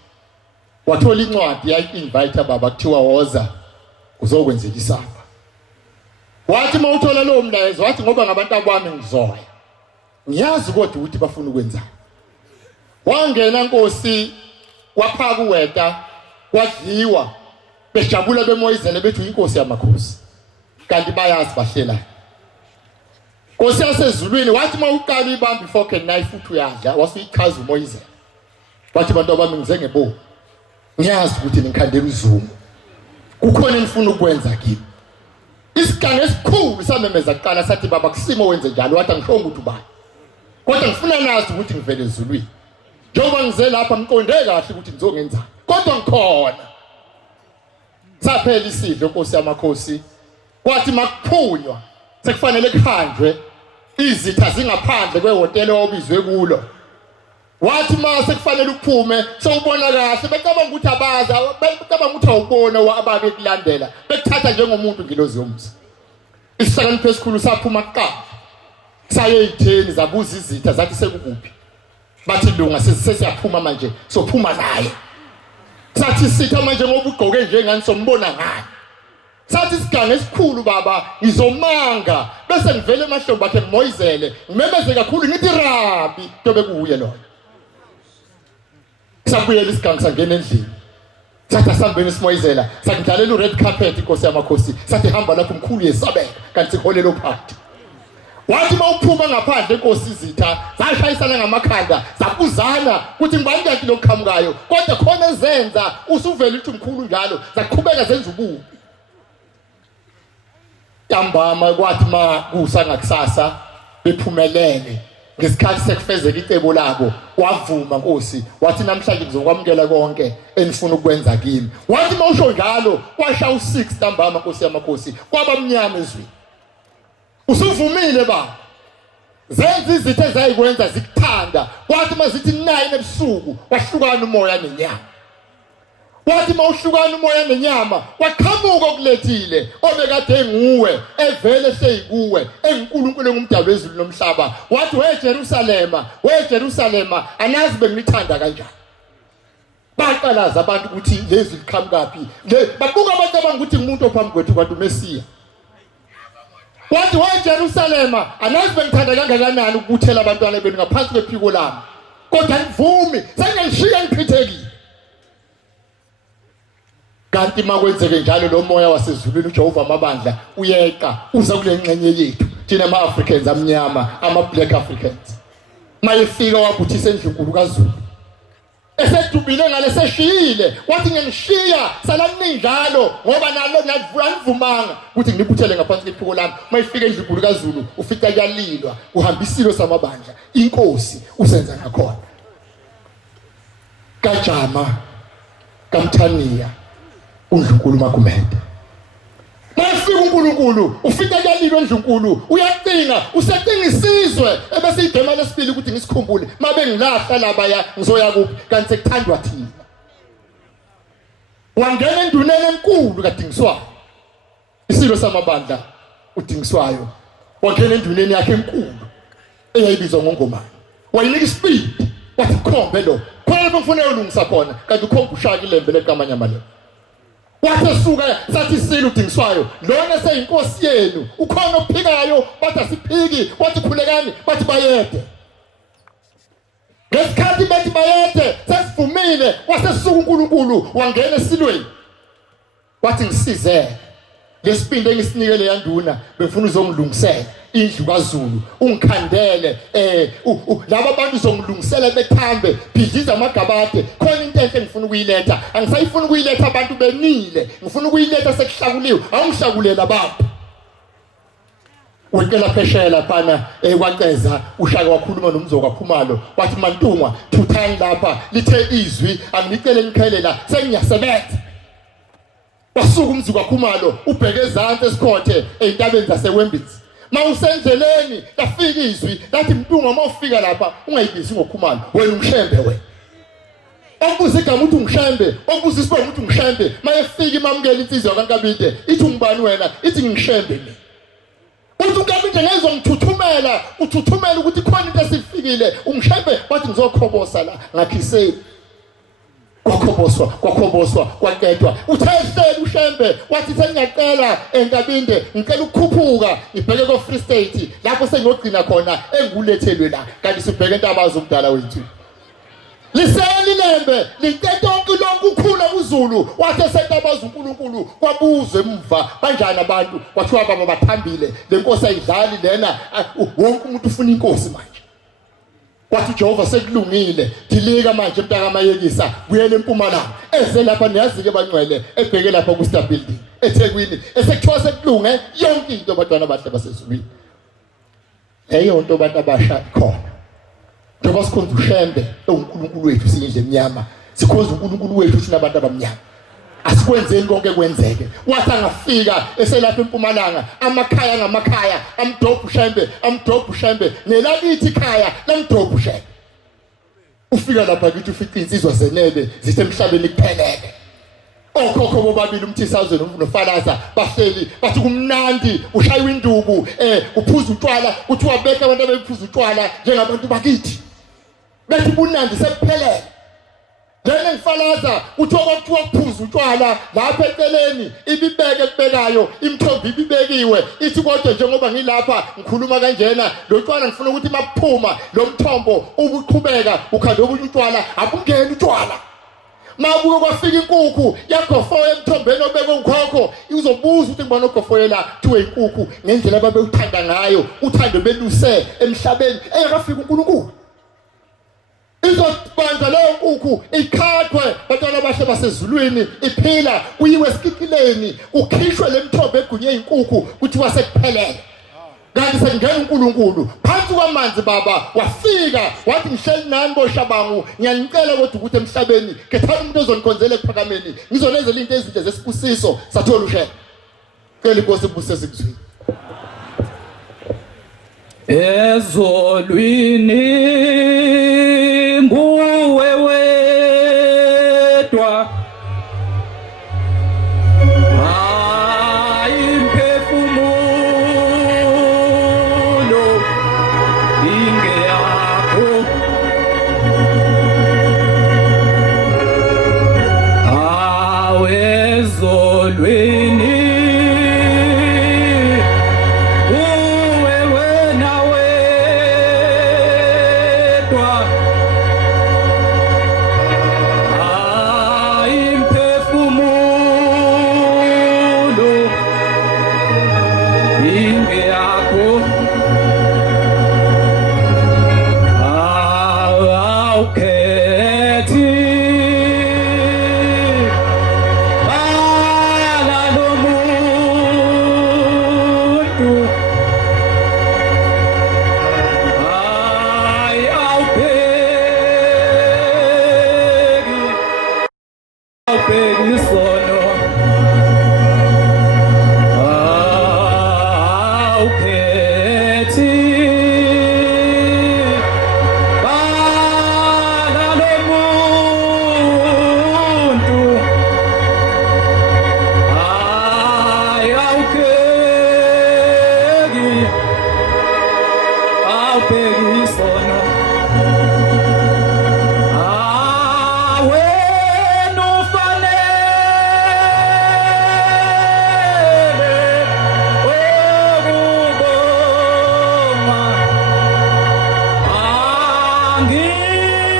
wathola incwadi yayi-invite baba kuthiwa woza uzokwenzela isapha wathi mawuthola lowo mlayezo wathi ngoba ngabantu akwami ngizoya ngiyazi kodwa ukuthi bafuna ukwenza wangena inkosi waphaka uweta kwadliwa bejabula bemoyizele bethu inkosi yamakhosi kanti bayazi bahlela Nkosi yasezulwini wathi mawuqala ibamba ifork and knife futhi uyadla wasuyichaza umoyizela wathi bantu abami ngize ngebo ngiyazi ukuthi nikhandela uzungu kukhona engifuna ukwenza kimi isigange esikhulu samemeza kuqala sathi baba kusimo wenze njalo wathi angishongo ukuthi ubani kodwa ngifuna nazi ukuthi ngivele ezulwini njengoba ngize lapha ngiqonde kahle ukuthi ngizongenza kodwa ngikhona saphela isidlo Nkosi yamakhosi kwathi makuphunywa sekufanele kuhanjwe izitha zingaphandle kwehotela obizwe kulo wathi mase kufanele uphume sowubona kahle becabanga ukuthi abaza becabanga ukuthi awubona ababe kulandela bekuthatha njengomuntu ngilozi yomzi isihlakaniphe esikhulu saphuma kuqala saye eyitheni zabuza izitha zathi sekukuphi bathi lunga sesiyaphuma manje sophuma naye sathi sitha manje ngoba ugqoke njengani sombona ngani sathi isigange esikhulu baba ngizomanga bese ngivele emahlombe akhe ngimoyizele ngimemeze kakhulu ngithi rabi tobe kuye lo sabuyela isigange sangena endlini sathi asambeni simoyizela sathi ngidlalela ured carpet Nkosi yamakhosi sathi hamba lapho umkhulu yesabeka kanti siholelo phansi wathi mawuphuma ngaphandle Nkosi izitha zashayisana ngamakhanda zabuzana ukuthi ngibani kanti lokukhamukayo kodwa khona ezenza usuvela uthi umkhulu njalo zaqhubeka zenza ububi Yambama kwathi kusa ngakusasa bephumelele ngesikhathi sekufezeka icebo labo wavuma Nkosi wathi namhlanje ngizokwamukela konke enifuna ukwenza kimi wathi mawusho njalo kwasha u6 ntambama Nkosi yamakhosi kwabamnyama ezweni usuvumile baba zenza izithe ezayikwenza zikuthanda wathi mazithi 9 ebusuku wahlukana umoya nenyama wathi mawuhlukana umoya nenyama waqhamuka okulethile obekade nguwe evele seyikuwe enginkulunkulu ngumdalo wezulu nomhlaba wathi we Jerusalema anazi bengithanda kanjani baqalaza abantu ukuthi lezi liqhamukapi babuka abantu abangukuthi umuntu ophambi kwethu kwantu Mesiya wathi we Jerusalema anazi bengithanda kangakanani ukubuthela abantwana benu ngaphansi kwephiko lami kodwa ngivumi sengishiya ngiphithekile kanti makwenzeke njalo lo moya wasezulwini uJehova amabandla uyeqa uza kule ngxenye yethu thina ama-Africans amnyama ama-Black Africans mayefika wabuthisa endlunkulu kaZulu esedubile ngale seshiyile wathi ngenishiya salani njalo ngoba nalo nivumanga ukuthi nginibuthele ngaphansi kwephiko lami mayefika endlunkulu kaZulu ufika kuyalilwa uhambisilo samabandla inkosi usenza ngakhona kajama kamthaniya uNdlunkulu makumende mafika uNkulunkulu ufika kalilo eNdlunkulu uyacinga usecinga isizwe ebese igema lesibili ukuthi ngisikhumbule mabe ngilahla labaya ngizoya kuphi kanti sekuthandwa thina wangena enduneni enkulu kaDingiswayo isilo samabandla uDingiswayo wangena enduneni yakhe enkulu eyayibizwa ngoNgomane wayinika ispeed wathi khombe lo khona bekufanele ulungisa khona kanti ukhomba ushaka ilembe leqamanyama le wathi suka sathi silo uDingiswayo lona seyinkosi yenu ukhona ophikayo bathi asiphiki wathi khulekani bathi bayede ngesikhathi bethi bayethe sesivumile wasesuka uNkulunkulu wangena esilweni wathi ngisize lesipinde engisinikele yanduna befuna uzongilungisela indlu kaZulu ungikhandele laba bantu uzongilungisela bethambe bhidliza amagabade khona into enhle ngifuna ukuyiletha angisayifuna ukuyiletha abantu benile ngifuna ukuyiletha sekuhlakuliwe awungihlakulela baba wekela phesheya laphana kwaceza ushaka wakhuluma nomzoka Khumalo wathi Mantungwa thuthani lapha lithe izwi anginicele ngikhelela sengiyasebenza wasuka umzuka Khumalo ubheke ezantsi esikhothe eintabeni zaseWembitsi mawusendleleni lafika izwi lathi Mntungwa mawufika lapha ungayibisi ngoKhumalo wena umshembe wena okubuza igama uthi ungishembe okubuza isibongo uthi ungishembe mayefika imamukela insizwa kaNkabinde ithi ungubani wena ithi ngishembe mina uthi uNkabinde ngezongithuthumela uthuthumela ukuthi khona into esifikile ungishembe wathi ngizokhobosa la ngakhiseni kwakhoboswa kwaqedwa uthehlela ushembe wathi sengiyacela eNkabinde ngicela ukukhuphuka ngibheke ko Free State lapho sengiyogcina khona engulethelwe la kanti sibheke intabazo umdala wethu liseli lembe liqeda lonke ukukhula kuZulu wathi sentabazo uNkulunkulu kwabuzwe emva kanjani abantu kwathiwa baba bathambile lenkosi ayidlali lena wonke umuntu ufuna inkosi manje wathi Jehova sekulungile dilika manje mntakamayekisa kuyele eMpumalanga eze lapha niyazi-ke bangcwele ebheke lapha ku-Star Building eThekwini esekuthiwa sekulunge yonke into abantwana abahle basezulwini leyo nto abantu abasha khona njengoba sikhonza ushembe uNkulunkulu wethu siyindle emnyama sikhonza uNkulunkulu wethu thina abantu abamnyama asikwenzeni konke kwenzeke wathi angafika eselapha eMpumalanga amakhaya ngamakhaya amdobhu shembe nelakithi ikhaya lamdobhu shembe ufika lapha kithi ufica insizwa zenele zisemhlabeni kuphelele okhokho bobabili umthisazwe nofalaza bahleli bathi kumnandi ushaywa induku uphuza utshwala uthi wabeka abantu abephuza utshwala njengabantu bakithi bethi bunandi sekuphelele lena ngifalaza uthiwa kwakuthiwa kuphuza utshwala lapha eceleni ibibeke kubekayo imthombo ibibekiwe ithi kodwa njengoba ngilapha ngikhuluma kanjena lo tshwala ngifuna ukuthi makuphuma lo mthombo ubuqhubeka ukhanda obunye utshwala akungeni utshwala mabuke kwafika inkukhu yagofoya emthombeni obekwe ngikhokho uzobuza ukuthi ngibona ugofoyela thiwe inkukhu ngendlela ababeuthanda ngayo uthando beluse emhlabeni engakafika uNkulunkulu izobanda leyo nkukhu ikhathwe bantwana bahle basezulwini iphila kuyiwe esikikileni ukhishwe lemthombo egunye inkukhu kuthiwa sekuphelele kanti sekungena uNkulunkulu phansi kwamanzi baba wafika wathi ngihleli nani boshabangu ngiyanicela kodwa ukuthi emhlabeni kethani umuntu ozonikhonzela ekuphakameni ngizolenzela into ezinhle zesibusiso sathola ushela cela inkosi ibuse sikuzwini ezolwini nguwe wedwa hayi imphefumulo ingeyakho awezolwini Angi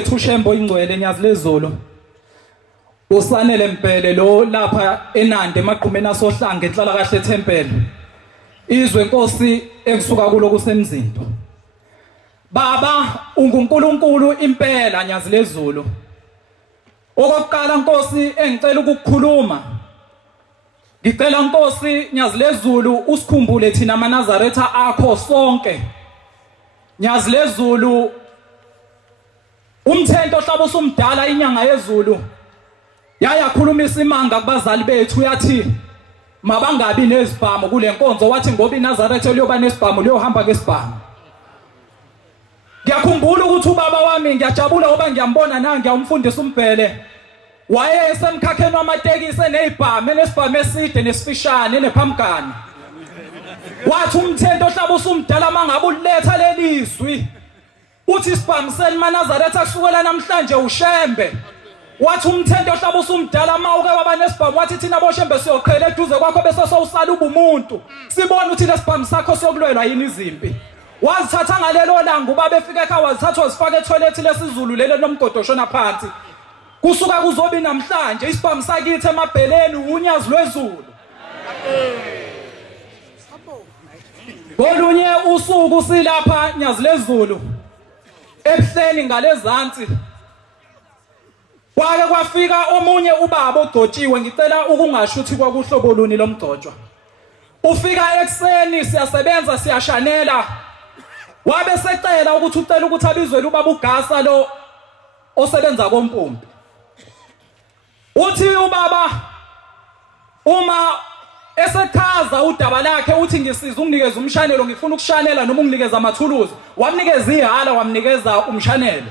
wethu uShembo ingcwele Inhlalisuthi usanele Mpele lo lapha eNandi emaqhumeni asohlanga enhlala kahle eThempele izwe Nkosi engisuka kulo kusemzinto baba unguNkulunkulu impela Inhlalisuthi okokuqala Nkosi engicela ukukukhuluma ngicela Nkosi Inhlalisuthi usikhumbule thina amaNazaretha akho sonke Inhlalisuthi umthento ohlaba usumdala inyanga yezulu yayakhulumisa imanga kubazali bethu yathi mabangabi nezibhamu kule nkonzo wathi ngoba iNazaretha liyoba nesibhamu liyohamba ngesibhamu ngiyakhumbula ukuthi ubaba wami ngiyajabula ngoba ngiyambona na ngiyamfundisa uMbhele waye esemkhakheni wamatekisi nezibhamu nesibhamu eside nesifishane nephamgani wathi umthento ohlaba usumdala mangabe uletha lelizwi uthi isibhamu seNazaretha kusukela namhlanje uShembe wathi umthento ohlaba usumdala mawuke waba nesibhamu wathi thina boShembe siyoqhela eduze kwakho bese sowusala ubumuntu sibone ukuthi lesibhamu sakho sokulwelwa yini izimpi wazithatha ngalelo langa ubaba efika ekhaya wazithatha wazifaka etoilet lesizulu lelo nomgodoshona phansi kusuka kuzobi namhlanje isibhamu sakithi emabheleni unyazi lwezulu Bolunye usuku silapha nyazi lezulu ebuhleni ngalezansi kwake kwafika omunye ubaba ogcotshiwe ngicela ukungasho ukuthi kwakuhlobo luni lomgcotshwa ufika ekseni siyasebenza siyashanela wabe secela ukuthi ucela ukuthi abizwe ubaba uGasa lo osebenza kompumpi uthi ubaba uma esechaza udaba lakhe uthi ngisiza unginikeza umshanelo ngifuna ukushanela noma unginikeza amathuluzi wamnikeza ihala wamnikeza umshanelo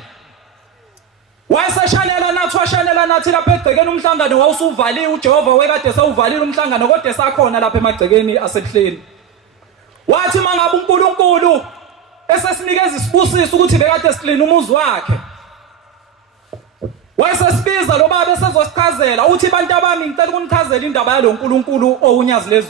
wayeseshanela nathi washanela nathi lapha egcekeni umhlangano wawusuvaliwe uJehova wekade sewuvalile umhlangano kodwa esakhona lapha emagcekeni asebuhleni wathi mangabe uNkulunkulu esesinikeza isibusiso ukuthi bekade siklina umuzi wakhe wayesesibiza lo baba esezosichazela uthi bantu abami ngicela ukunichazela indaba yalo nkulunkulu owunyazi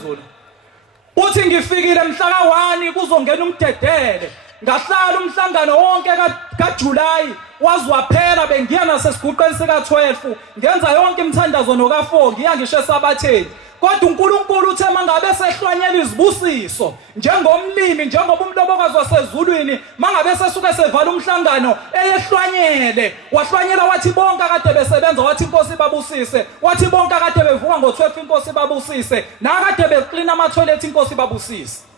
uthi ngifikile mhla ka1 kuzongena umdedele ngahlala umhlangano wonke kaJuly wazwaphela bengiya nasesiguqeni sika12 ngenza yonke imithandazo noka4 ngiya ngisho esabatheni kodwa uNkulunkulu uthe mangabe sehlwanyela izibusiso njengomlimi njengoba umlobokazi wasezulwini mangabe sesuke sevala umhlangano eyehlwanyele wahlwanyela wathi bonke kade besebenza wathi inkosi babusise wathi bonke kade bevuka ngo12 inkosi babusise nakade beclean ama toilet inkosi babusise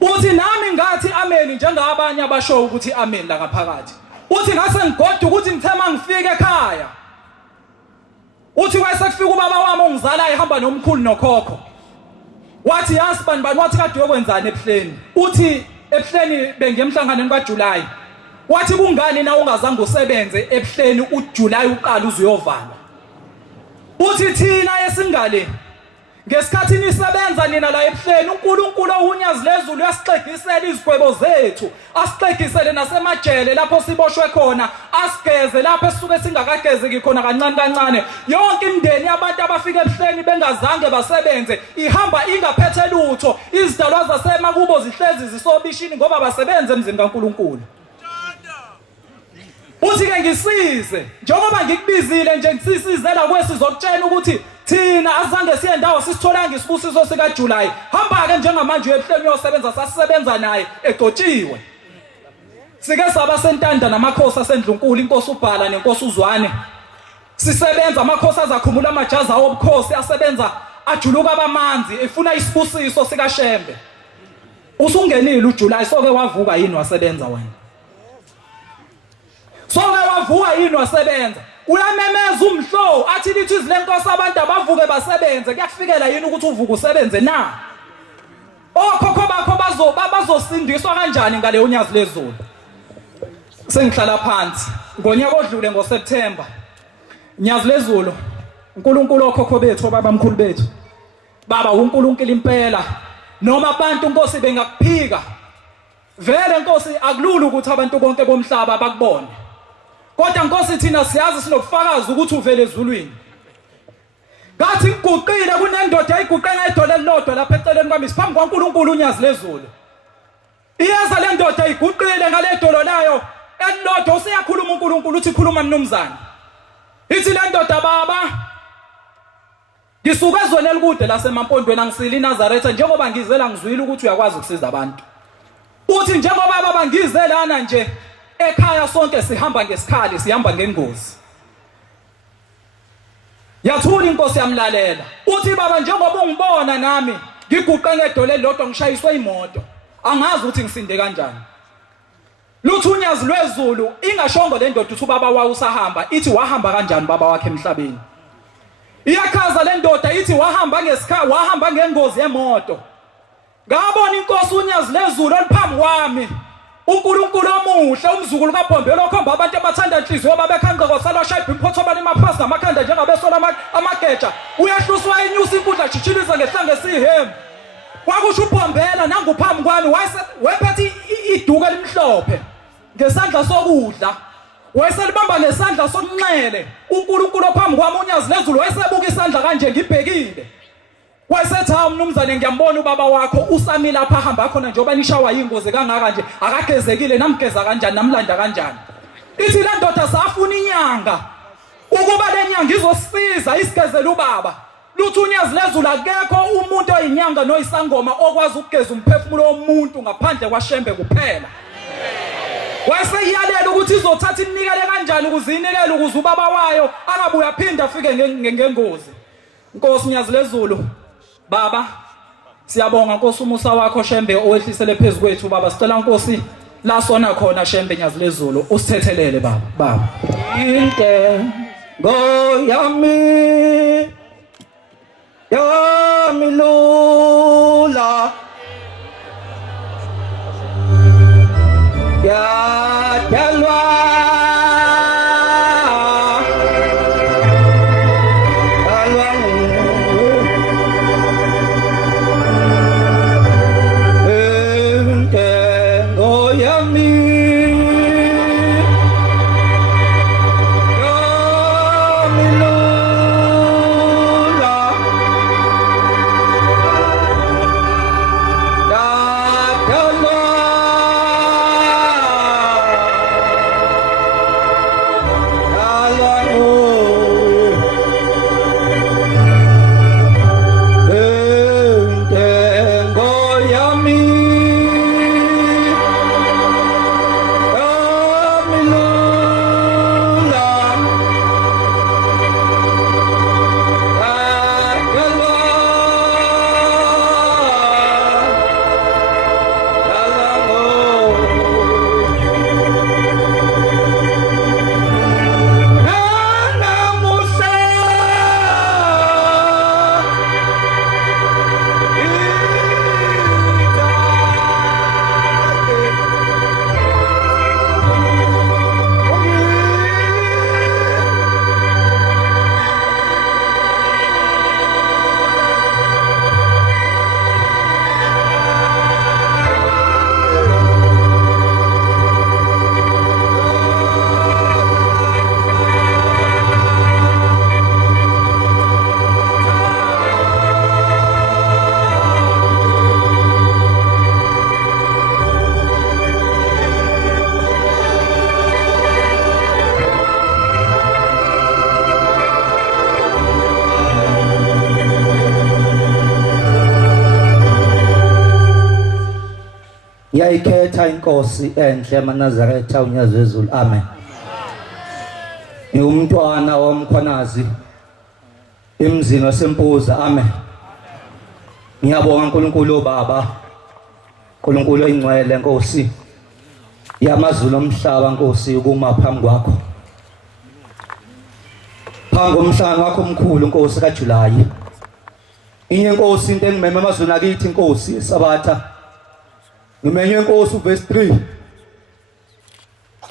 uthi nami ngathi amen njengabanye abasho ukuthi amen la ngaphakathi uthi ngase ngigoda ukuthi ngithema ngifike ekhaya uthi wayesekufika ubaba wami ongizala ehamba nomkhulu nokhokho wathi yasi bani wathi kade uyokwenzani ebuhleni uthi ebuhleni bengiyemhlanganeni kaJuly wathi kungani na ungazange usebenze ebuhleni uJuly uqala uzoyovala uthi thina esingale ngesikhathi nisebenza nina la ebuhleni uNkulunkulu owunyazi lezulu yasixegisela izigwebo zethu asixegisele nasemajele lapho siboshwe khona asigeze lapho esisuke singakagezeki khona kancane kancane yonke imindeni yabantu abafika ebuhleni bengazange basebenze ihamba ingaphethe lutho izidalwa zasemakubo zihlezi zisobishini ngoba basebenze emzini kaNkulunkulu uthi ke ngisize njengoba ngikubizile nje ngisisizela kwesizokutshela ukuthi thina azange siye ndawo sisitholanga isibusiso sikaJuly hamba ke njengamanje ebuhleni uyosebenza sasisebenza naye egcotshiwe sike saba sentanda namakhosi aseNdlunkulu inkosi uBhala nenkosi uZwane sisebenza amakhosi azakhumula amajazi awobukhosi asebenza ajuluka abamanzi efuna isibusiso sikaShembe usungenile uJuly soke wavuka yini wasebenza wena soke wavuka yini wasebenza uyamemeza umhlo athi lithi izilenkosi abantu abavuke basebenze kuyakufikela yini ukuthi uvuke usebenze na okhokho bakho bazosindiswa kanjani ngale unyazi lezulu sengihlala phansi ngonyaka odlule ngoSeptember nyazi lezulu uNkulunkulu okhokho bethu babamkhulu bethu baba uNkulunkulu impela noma abantu Nkosi bengakuphika vele Nkosi akulula ukuthi abantu bonke bomhlaba bakubone kodwa Nkosi thina siyazi sinokufakaza ukuthi uvele ezulwini ngathi ngiguqile kunendoda ayiguqe ngedole lodwa lapha eceleni kwami siphambi kwaNkulunkulu unyazi lezulu iyeza le ndoda ayiguqile ngale dolo layo elilodwa useyakhuluma uNkulunkulu uthi khuluma mnumzane. Ithi le ndoda baba ngisuka ezweni elikude lasemampondweni angisili iNazaretha njengoba ngizela ngizwile ukuthi uyakwazi ukusiza abantu. Uthi njengoba baba ngize lana nje ekhaya sonke sihamba ngesikhali sihamba ngengozi. Yathula inkosi yamlalela. Uthi baba njengoba ungibona nami ngiguqe ngedole lodwa ngishayiswe imoto. Angazi ukuthi ngisinde kanjani. Luthunyazi lwezulu ingashongo le ndoda uthi baba wayo usahamba ithi wahamba kanjani baba wakhe emhlabeni. Iyakhaza le ndoda ithi wahamba ngesikhathi wahamba ngengozi yemoto. Ngabona inkosi unyazi lezulu oliphambi kwami. uNkulunkulu omuhle umzukulu kaBhombelo okhomba abantu abathanda inhliziyo babekhanqa kwasala shayibha imphothoba emaphasi namakhanda njengabesola amageja uyahluswa inyusi inkundla jijiliza ngehlanga esihemu kwakusho uBhombela nanguphambi kwami wayephethe iduka elimhlophe ngesandla sokudla wayeselibamba nesandla sokunxele uNkulunkulu ophambi kwami unyazi lezulu wayesebuka isandla kanje ngibhekile wayesethi mnumzane ngiyambona ubaba wakho usami lapha ahamba khona njengoba nishawa ingozi kangaka nje akagezekile namgeza kanjani namlanda kanjani ithi le ndoda safuna inyanga ukuba le nyanga izosiza isigezela ubaba luthi unyazi lezulu akekho umuntu oyinyanga noyisangoma okwazi ukugeza umphefumulo womuntu ngaphandle kwaShembe kuphela wayeseyalela ukuthi izothatha inikele kanjani ukuze inikele ukuze ubaba wayo angabuya phinda afike ngengozi Nkosi nyazi lezulu Baba siyabonga Nkosi umusa wakho Shembe owehlisele phezukwethu baba sicela Nkosi la sona khona Shembe nyazi lezulu usithethelele baba inte ngoyami yami lula ya dalwa Yayikhetha inkosi enhle eMnazaretha unyazi wezulu amen Ngumntwana womkhwanazi emzini wasempuza amen Ngiyabonga uNkulunkulu baba uNkulunkulu oyingcwele Nkosi yamazulu omhlaba Nkosi ukuma phambi kwakho phambi komhlanga wakho omkhulu Nkosi kaJulayi Inye Nkosi into engimeme amazulu akithi Nkosi Sabatha Ngimenye Nkosi verse 3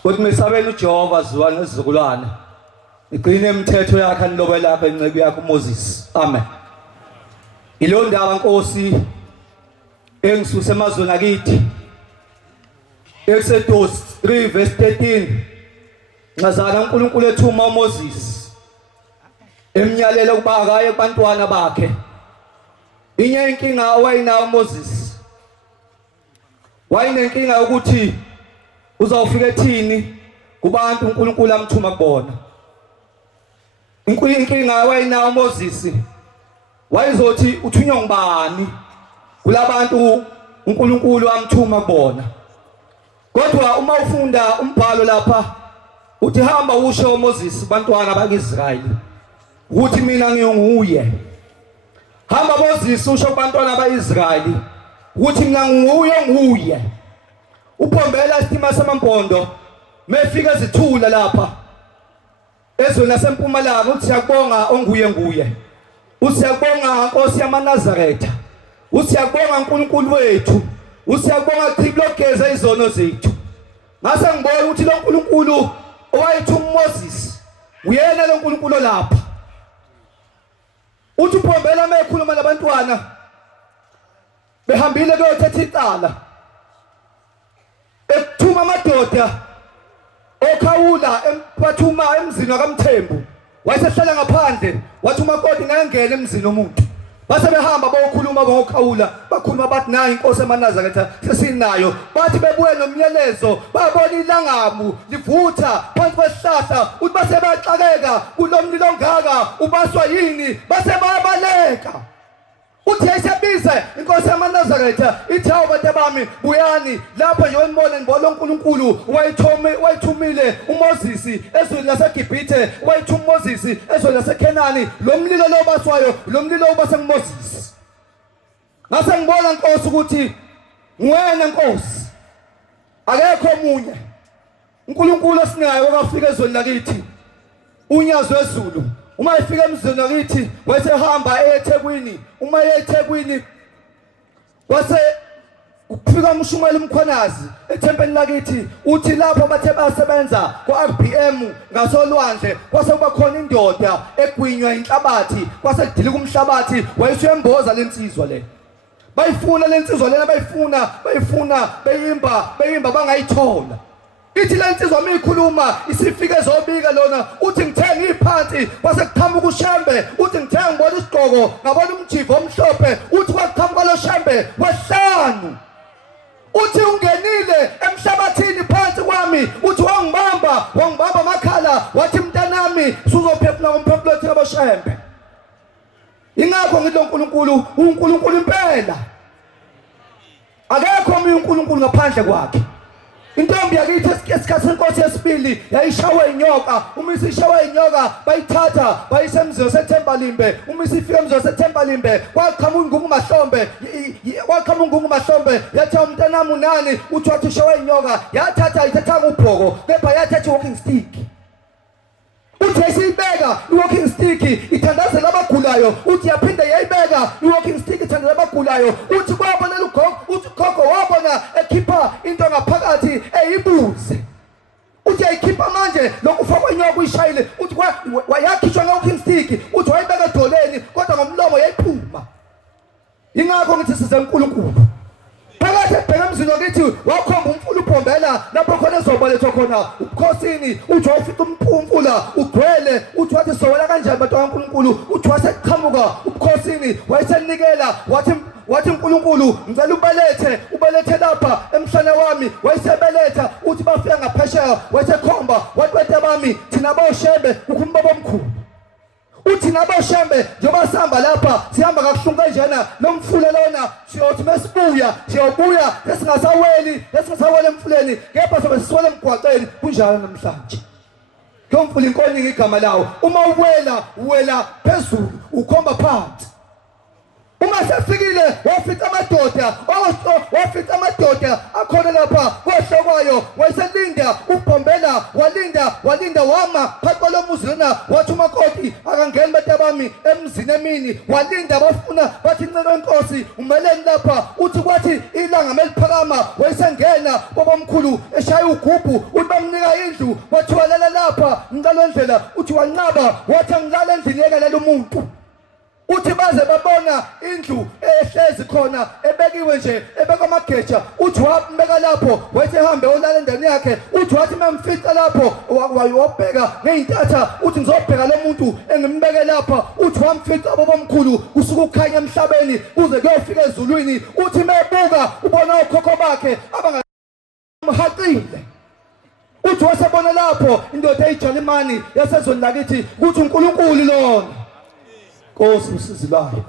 Kuthi mesabela uJehova ziwa nezizukulwane igcine imithetho yakhe nilobe lapha enceku yakhe uMoses amen Ilo ndaba Nkosi engisuse emazweni akithi Exodus 3 verse 13 Ngazana uNkulunkulu ethuma uMoses emnyalela ukuba akaye kubantwana bakhe Inye inkinga owayinayo uMoses Wayinenkinga ukuthi uzawufika ethini kubantu uNkulunkulu amthuma kubona. Inkinga wayinayo uMoses wayizothi uthunywa ngubani kulabantu uNkulunkulu amthuma kubona. Kodwa uma ufunda umbhalo lapha uthi hamba usho uMoses bantwana bakIsrayeli ukuthi mina ngiyonguye. Hamba Moses usho kubantwana bakIsrayeli ukuthi mina nguye. Uphombela isithima samampondo mefika ezithula lapha ezweni lasempumalanga uthi siyabonga onguye. Usiyabonga Nkosi yamaNazaretha. Usiyabonga uNkulunkulu wethu. Usiyabonga Qhibilogeza izono zethu. Ngase ngibona ukuthi lo uNkulunkulu owayithuma uMoses uyena lo uNkulunkulu lapha. Uthi uphombela mekhuluma nabantwana behambile kuyothetha icala. Ekuthuma amadoda okhawula bathuma emzini wakamthembu. Wayesehlala ngaphandle wathi umakoti ngangena emzini womuntu. Base behamba bokhuluma bokhawula bakhuluma bathi nayi inkosi yamaNazaretha sesinayo. Bathi bebuye nomyalezo babona ilangabu livutha phansi kwesihlahla uthi base baxakeka kulomlilo ongaka ubaswa yini base bayabaleka. Uthi yayisebize inkosi yamaNazaretha ithi hawu bantu bami buyani lapho nje wenibona ngibona uNkulunkulu wayithumile uMoses ezweni laseGibhithe wayithuma uMoses ezweni laseKhenani lo mlilo lo baswayo lo mlilo ubase nguMoses. Ngase ngibona Nkosi ukuthi ngwena Nkosi akekho omunye uNkulunkulu osinayo okafika ezweni lakithi unyazo wezulu. Uma efika emzini wakithi wayesehamba eThekwini. Uma eThekwini wase ukufika umshumela umkhwanazi ethempeni lakithi uthi lapho bathe basebenza kwaRBM ngasolwandle kwase kuba khona indoda egwinywa inhlabathi kwase kudilika umhlabathi wayesuyemboza lensizwa le. Bayifuna lensizwa lena bayifuna beyimba bangayithola. Ithi lensizwa mikhuluma isifike ezobika lona uthi ngithenga iphansi kwase kuqhamuka ushembe uthi ngithenga ngibona isigqoko ngabona umjivo omhlophe uthi kwaqhamuka lo shembe wehlanu. Uthi ungenile emhlabathini phansi kwami uthi wangibamba amakhala wathi mntanami suzophefumula ngomphefumulo kaBoshembe. Ingakho ngithi uNkulunkulu uNkulunkulu impela. Akekho omunye uNkulunkulu ngaphandle kwakhe. Intombi yakithi esikhathi senkosi yesibili yayishawa inyoka. Uma isishawa inyoka bayithatha bayisemzini waseThembalimbe. Uma isifika emzini waseThembalimbe kwaqhamuka ungumahlombe yathi umntanami unani uthi wathi ushawa inyoka yathatha ayithatha ubhoko kepha yathatha walking stick. Uthi yayibeka walking stick ithandazela abagulayo uthi yaphinde yayibeka walking stick ithandazela abagulayo uthi kwabona ugogo uthi gogo wabona ekhipha into ngaphakathi eyimbuzi. Uthi yayikhipha manje lokufakwa inyoka uyishayile uthi wayakhishwa walking stick uthi wayibeka edoleni kodwa ngomlomo yayiphuma. Ingakho ngithi size uNkulunkulu phakathi ebheka emzini wakithi wakhomba umfula uphombela lapho khona ezobalethwa khona ubukhosini uthi wafika umfula ugcwele uthi wathi sowela kanjani bantu kaNkulunkulu uthi waseqhamuka ubukhosini wayesenikela wathi uNkulunkulu ngicela ubelethe lapha emhlane wami wayesebeletha uthi bafika ngaphesheya wayesekhomba wathi bantu bami thina boshembe ukhuluma bomkhulu. Uthi naboshembe njengoba sihamba lapha sihamba kakuhlungu kanjena nomfula lona siyothi mesibuya siyobuya lesingasaweli emfuleni kepha sobe siswele emgwaqeni kunjalo namhlanje. Lo mfula inkoningi igama lawo uma uwela phezulu ukhomba phansi. Uma sefikile wafica amadoda akhona lapha kohlokwayo wayeselinda ubhombela walinda wama phakathi kwalomuzi lona wathi umakoti akangeni batabami emzini emini walinda bafuna bathi ncelo inkosi umeleni lapha uthi kwathi ilanga meliphakama wayesengena babamkhulu eshaya ugubhu uthi bamnika indlu wathi walala lapha ngicela ndlela uthi wanqaba wathi ngilala endlini yekelela umuntu. Uthi baze babona indlu ehlezi khona ebekiwe nje ebeka amageja uthi wabeka lapho wathi ehambe olala endeni yakhe uthi wathi memfica lapho wayobheka ngeintatha uthi ngizobheka lo muntu engimbeke lapha uthi wamfica babomkhulu kusuka ukukhanya emhlabeni kuze kuyofika ezulwini uthi mebuka ubona ukhokho bakhe abangamhaqile ukuthi wasebona lapho indoda eyijalimani yasezweni lakithi ukuthi uNkulunkulu lona Nkosi usizi lwayo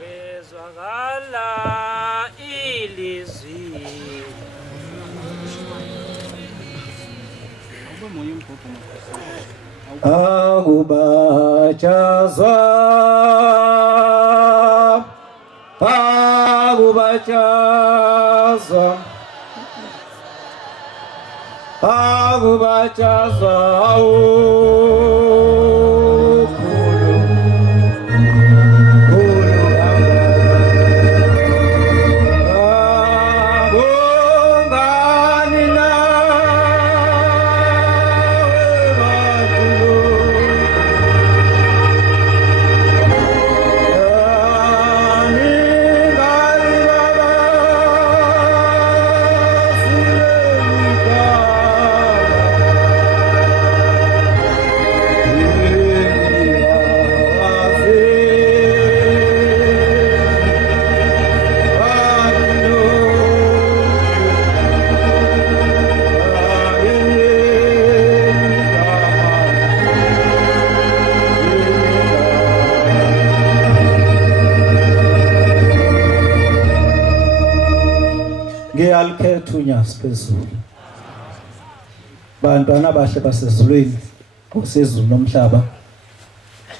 wezwakala ilizwi akubachazwa Ngiyalkhetha unyasi phezulu bantwana bahle basezulwini kusezulu nomhlaba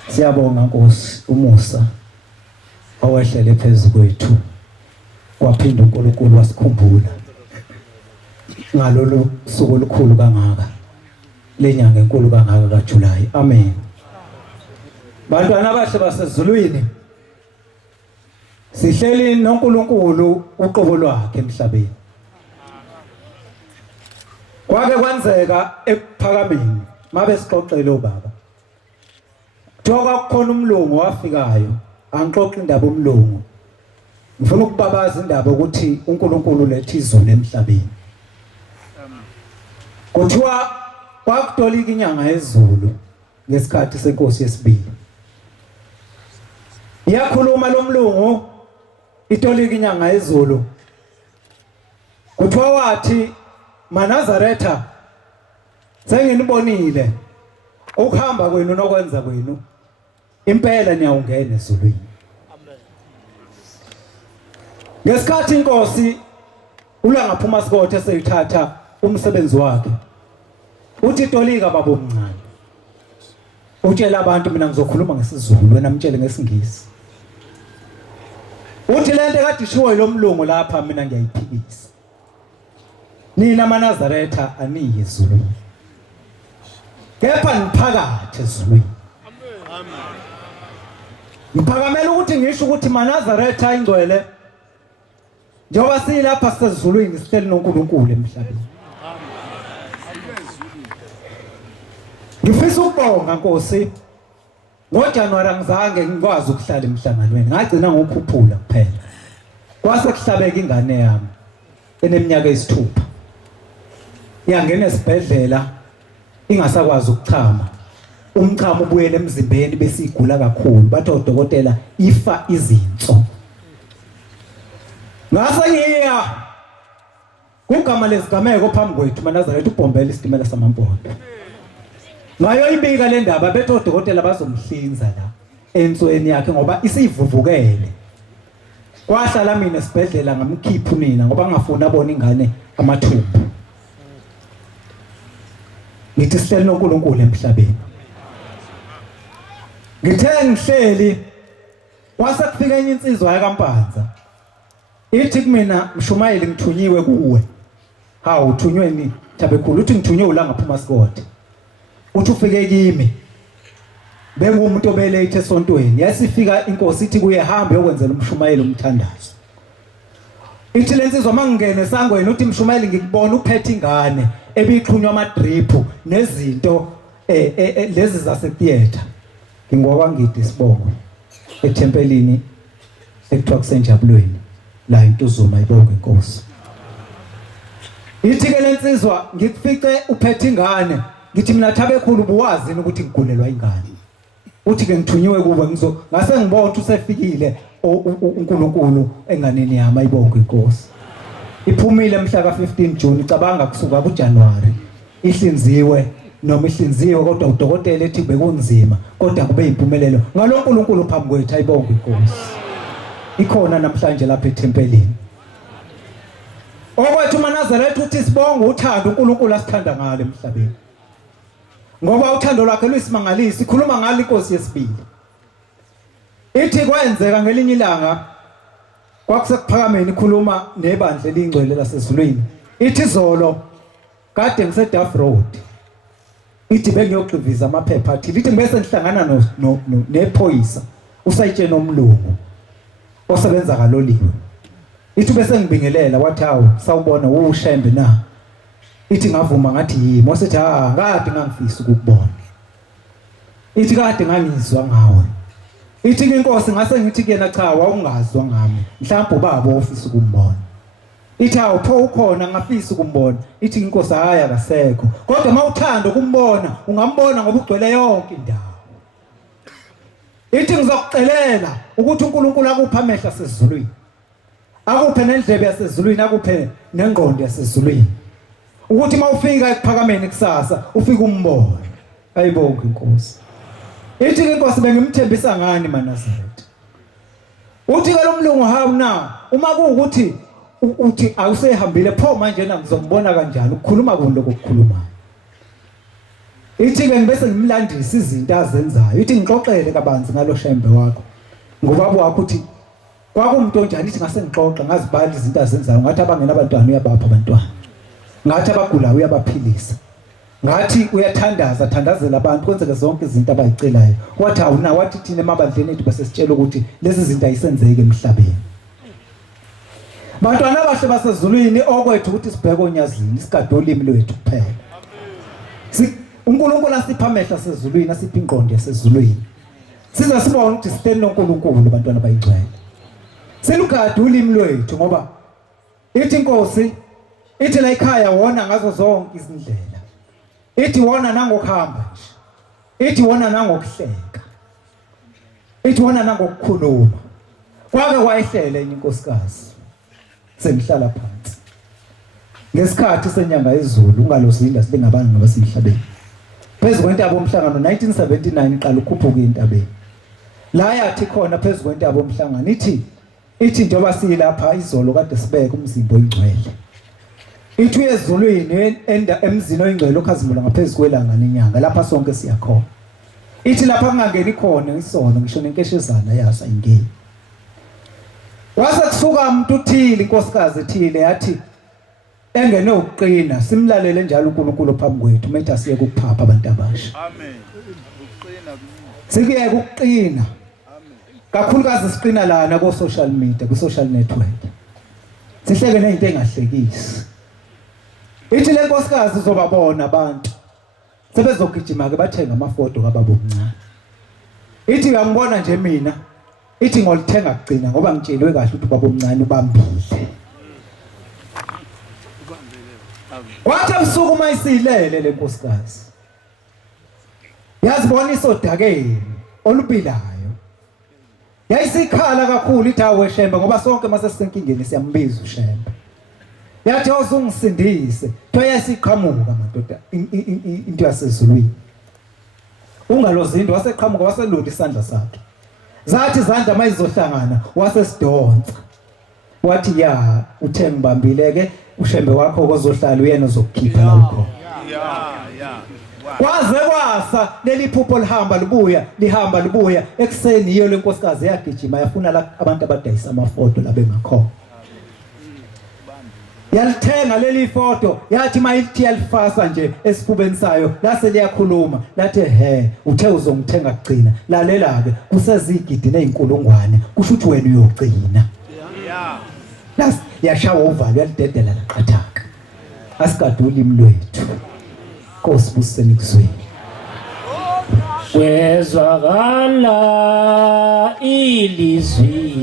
siyabonga Nkosi umusa awehlele phezulu kwethu kwaphinda uNkulunkulu wasikhumbula ngalolu suku olukhulu kangaka lenyanga enkulu kangaka kaJulayi amen bantwana bahle basezulwini sihleli noNkulunkulu uqobo lwakhe emhlabeni kwake kwenzeka ekuphakameni mabe sixoxele ubaba thoka kukhona umlungu wafikayo angixoxa indaba umlungu ngifuna ukubabaza indaba ukuthi uNkulunkulu lethe izolo emhlabeni kuthiwa kwakutolika inyanga yezulu ngesikhathi senkosi yesibili iyakhuluma lo mlungu itolika inyanga yezulu kuthiwa wathi Manazaretha senginibonile ukuhamba kwenu nokwenza kwenu impela niyawungena ezulwini amen ngesikhathi inkosi ulangaphuma sikothe seyithatha umsebenzi wakhe uthi tolika baba omncane utshela abantu mina ngizokhuluma ngesizulu wena mtshele ngesingisi uthi lento kade ishiwo lo mlungu lapha mina ngiyayiphikisa nina maNazaretha aniyi ezulwini kepha niphakathi ezulwini amen ngiphakamela ukuthi ngisho ukuthi maNazaretha ingcwele njengoba silapha sezulwini sihleli noNkulunkulu emhlabeni ngifisa ukubonga Nkosi ngoJanuwari angizange ngikwazi ukuhlala emhlanganweni ngagcina ngokukhuphula kuphela kwase kuhlabeka ingane yami eneminyaka eyisithupha yangena esibhedlela ingasakwazi ukuchama umchamo ubuyele emzimbeni bese igula kakhulu bathi odokotela ifa izinso ngase ngiya kugama lesigameko phambi kwethu maNazaretha ubhombela isitimela samampondo ngayo ibika le ndaba bethi odokotela bazomhlinza la ensweni yakhe ngoba isivuvukele kwahlala mina esibhedlela ngamkhipha unina ngoba ngafuna abone ingane amathumbu ngithi sihleli noNkulunkulu emhlabeni ngithe ngihleli kwase kufika enye insizwa yakampanza ithi kumina Mshumayeli ngithunyiwe kuwe hawu uthunywe ni Thabekhulu uthi ngithunywe ulangaphuma sikode uthi ufike kimi bengumuntu obelethe esontweni yasifika inkosi ithi kuye hambe yokwenzela uMshumayeli umthandazo ithi lensizwa mangingene esangweni uthi Mshumayeli ngikubona uphethe ingane ebixhunywa amadrip nezinto lezi zase theater ngingokwangithi sibongo ethempelini ekuthiwa kusenjabulweni la intuzuma ibonge inkosi ithi ke lensizwa ngikufice uphethe ingane ngithi mina Thabekhulu buwazini ukuthi ngigulelwa ingane uthi ke ngithunyiwe kuwe ngase ngibona ukuthi usefikile uNkulunkulu enganeni yami ayibonge inkosi iphumile mhla ka 15 June icabanga kusuka kuJanuary ihlinziwe noma ihlinziwe kodwa udokotela ethi bekunzima kodwa kube impumelelo ngalo uNkulunkulu phambi kwethu ayibonge inkosi ikhona namhlanje lapha ethempelini okwethu uManazaretha uthi sibonge uthando uNkulunkulu asithanda ngalo emhlabeni ngoba uthando lwakhe luyisimangaliso ikhuluma ngalo inkosi yesibili ithi kwenzeka ngelinye ilanga kwakusekuphakameni ikhuluma nebandla elingcwele lasezulwini ithi izolo kade ngiseDuff Road ithi bengiyokuviza amaphepha athi lithi bese ngihlangana nephoyisa usayitshena omlungu osebenza kaloliwe ithi bese ngibingelela wathi hawo sawubona ushembe na ithi ngavuma ngathi yimi wasethi kade ngangifisa ukukubona ithi kade ngangizwa ngawe ithi inkosi ngase ngithi kuyena cha wawungazwa ngami mhlawumbe ubaba ofisa ukumbona ithi hawo pho ukhona ngafisa ukumbona ithi inkosi haya kasekho kodwa mawuthanda ukumbona ungambona ngoba ugcwele yonke indawo ithi ngizokucelela ukuthi uNkulunkulu akuphe amehlo asezulwini akuphe nendlebe yasezulwini akuphe nengqondo yasezulwini ukuthi mawufika ekuphakameni kusasa ufike umbone ayibonke inkosi ithi inkosi bengimthembisa ngani Manazaretha uthi ke lo mlungu hawu na uma kuukuthi uthi awusehambile pho manje na ngizombona kanjani ukukhuluma konke kokukhuluma ithi ke ngibese ngimlandisa izinto azenzayo ithi ngixoxele kabanzi ngalo shembe wakho ngoba wakho uthi kwakumuntu onjani ithi ngase ngixoxa ngazibhala izinto azenzayo ngathi abangena abantwana uyabapha abantwana ngathi abagulayo uyabaphilisa ngathi uyathandaza thandazela abantu kwenzeke zonke izinto abayicelayo wathi awuna wathi thina emabandleni ethu bese sitshela ukuthi lezi zinto ayisenzeke emhlabeni bantwana abahle basezulwini okwethu ukuthi sibheke onyazini isigade olimi lwethu kuphela uNkulunkulu asipha amehlo asezulwini asipha ingqondo yasezulwini size sibone ukuthi siteni noNkulunkulu bantwana bayingcwele silugade ulimi lwethu ngoba ithi inkosi ithi la ekhaya wona ngazo zonke izindlela ithi wona nangokuhamba nje ithi wona nangokuhleka ithi wona nangokukhuluma kwake wayehlele enye inkosikazi sengihlala phansi ngesikhathi senyanga yezulu ungalozinda sibe ngabantu ngabasemhlabeni phezulu kwentaba omhlangano 1979 iqala ukhuphuka entabeni la yathi khona phezulu kwentaba omhlangano ithi njengoba silapha izolo kade sibeke umzimbo oyingcwele ithi uyezulwini emzini oyingcwele okhazimula ngaphezulu kwelanga nenyanga lapha sonke siyakhona ithi lapha kungangeni khona isono ngisho nenkeshezana yasa ingeni wase kusuka umuntu uthile inkosikazi ethile yathi engene ukuqina simlalele njalo uNkulunkulu phambi kwethu umethe asiye kukuphapha abantu abasha amen ukuqina sikiye ukuqina amen kakhulukazi siqina lana ku social media ku social network sihleke nezinto engahlekisi ithi le nkosikazi izobabona abantu sebezogijima ke bathenga amafoto kababa omncane ithi uyangibona nje mina ithi ngolithenga kugcina ngoba ngitshelwe kahle ukuthi baba omncane ubambile wathi usuku uma isilele le nkosikazi yazibona isodakeni olubilayo yayisikhala kakhulu ithi awe shembe ngoba sonke mase sisenkingeni siyambiza ushembe yathi uzungisindise thoyasiqhamuka madoda into yasezulwini ungalozindo waseqhamuka waselula isandla sakhe zathi izandla mayizohlangana wasesidonsa wathi ya uthe ngibambile ke ushembe wakho ozohlala uyena ozokukhipha la ukho kwaze kwasa leli phupho lihamba libuya ekseni iyo lenkosikazi yagijima yafuna la abantu abadayisa amafoto la bengakhona yalithenga leli foto yathi mayithi yalifasa nje esifubeni sayo lase liyakhuluma lathi uthe uzongithenga kugcina lalela ke kusezigidi nezinkulungwane kusho ukuthi wena uyogcina las yashawa uvalo yalidedela laqathaka asikade ulimi lwethu Nkosi buseni kuzweni wezwakala ilizwi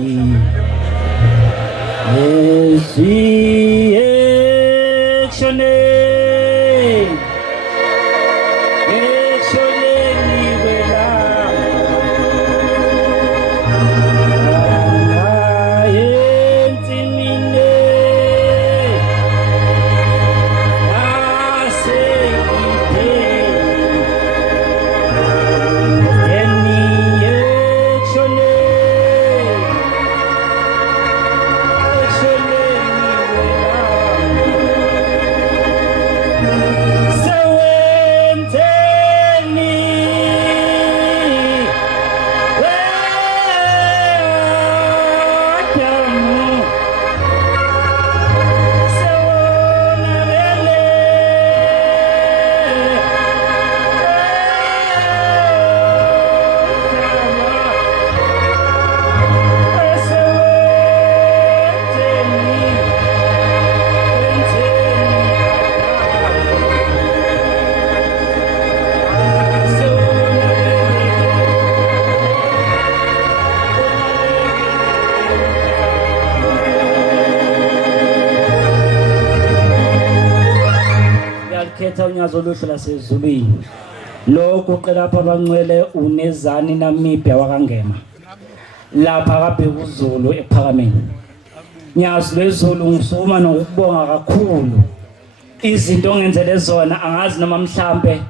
nyazoluhlu lasezulwini lokhu uqela lapha abangcwele unezani namibhya wakangema lapha kabheka uZulu ephakameni. Nyazi lwezulu ngisukuma nokubonga kakhulu izinto ongenzele zona, angazi noma mhlambe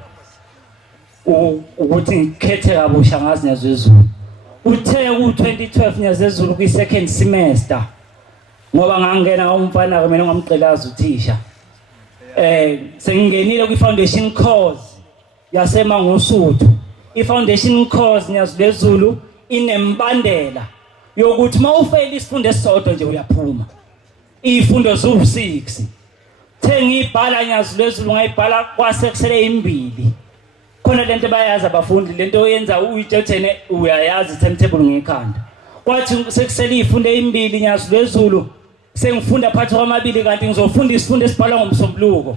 ukuthi ngikhethe kabusha ngazi nyazi lwezulu. Uthe ku-2012 nyazi lwezulu kwi-second semester ngoba ngangena ngumfana mina ngamgqilaza uthisha. Sengingenile kwi-foundation course yaseMangosuthu. I-foundation course nyazi lwezulu inembandela yokuthi mawufeyila isifundo esisodwa nje uyaphuma. Izifundo zu6. Ngiyibhala nyazi lwezulu ngayibhala kwasekusele imbili. Khona lento bayazi abafundi lento oyenza uyitshethene uyayazi timetable ngekhanda. Kwathi sekusele izifundo ezimbili nyazi lwezulu sengifunda phakathi kwamabili kanti ngizofunda isifundo esibhalwa ngomsombuluko.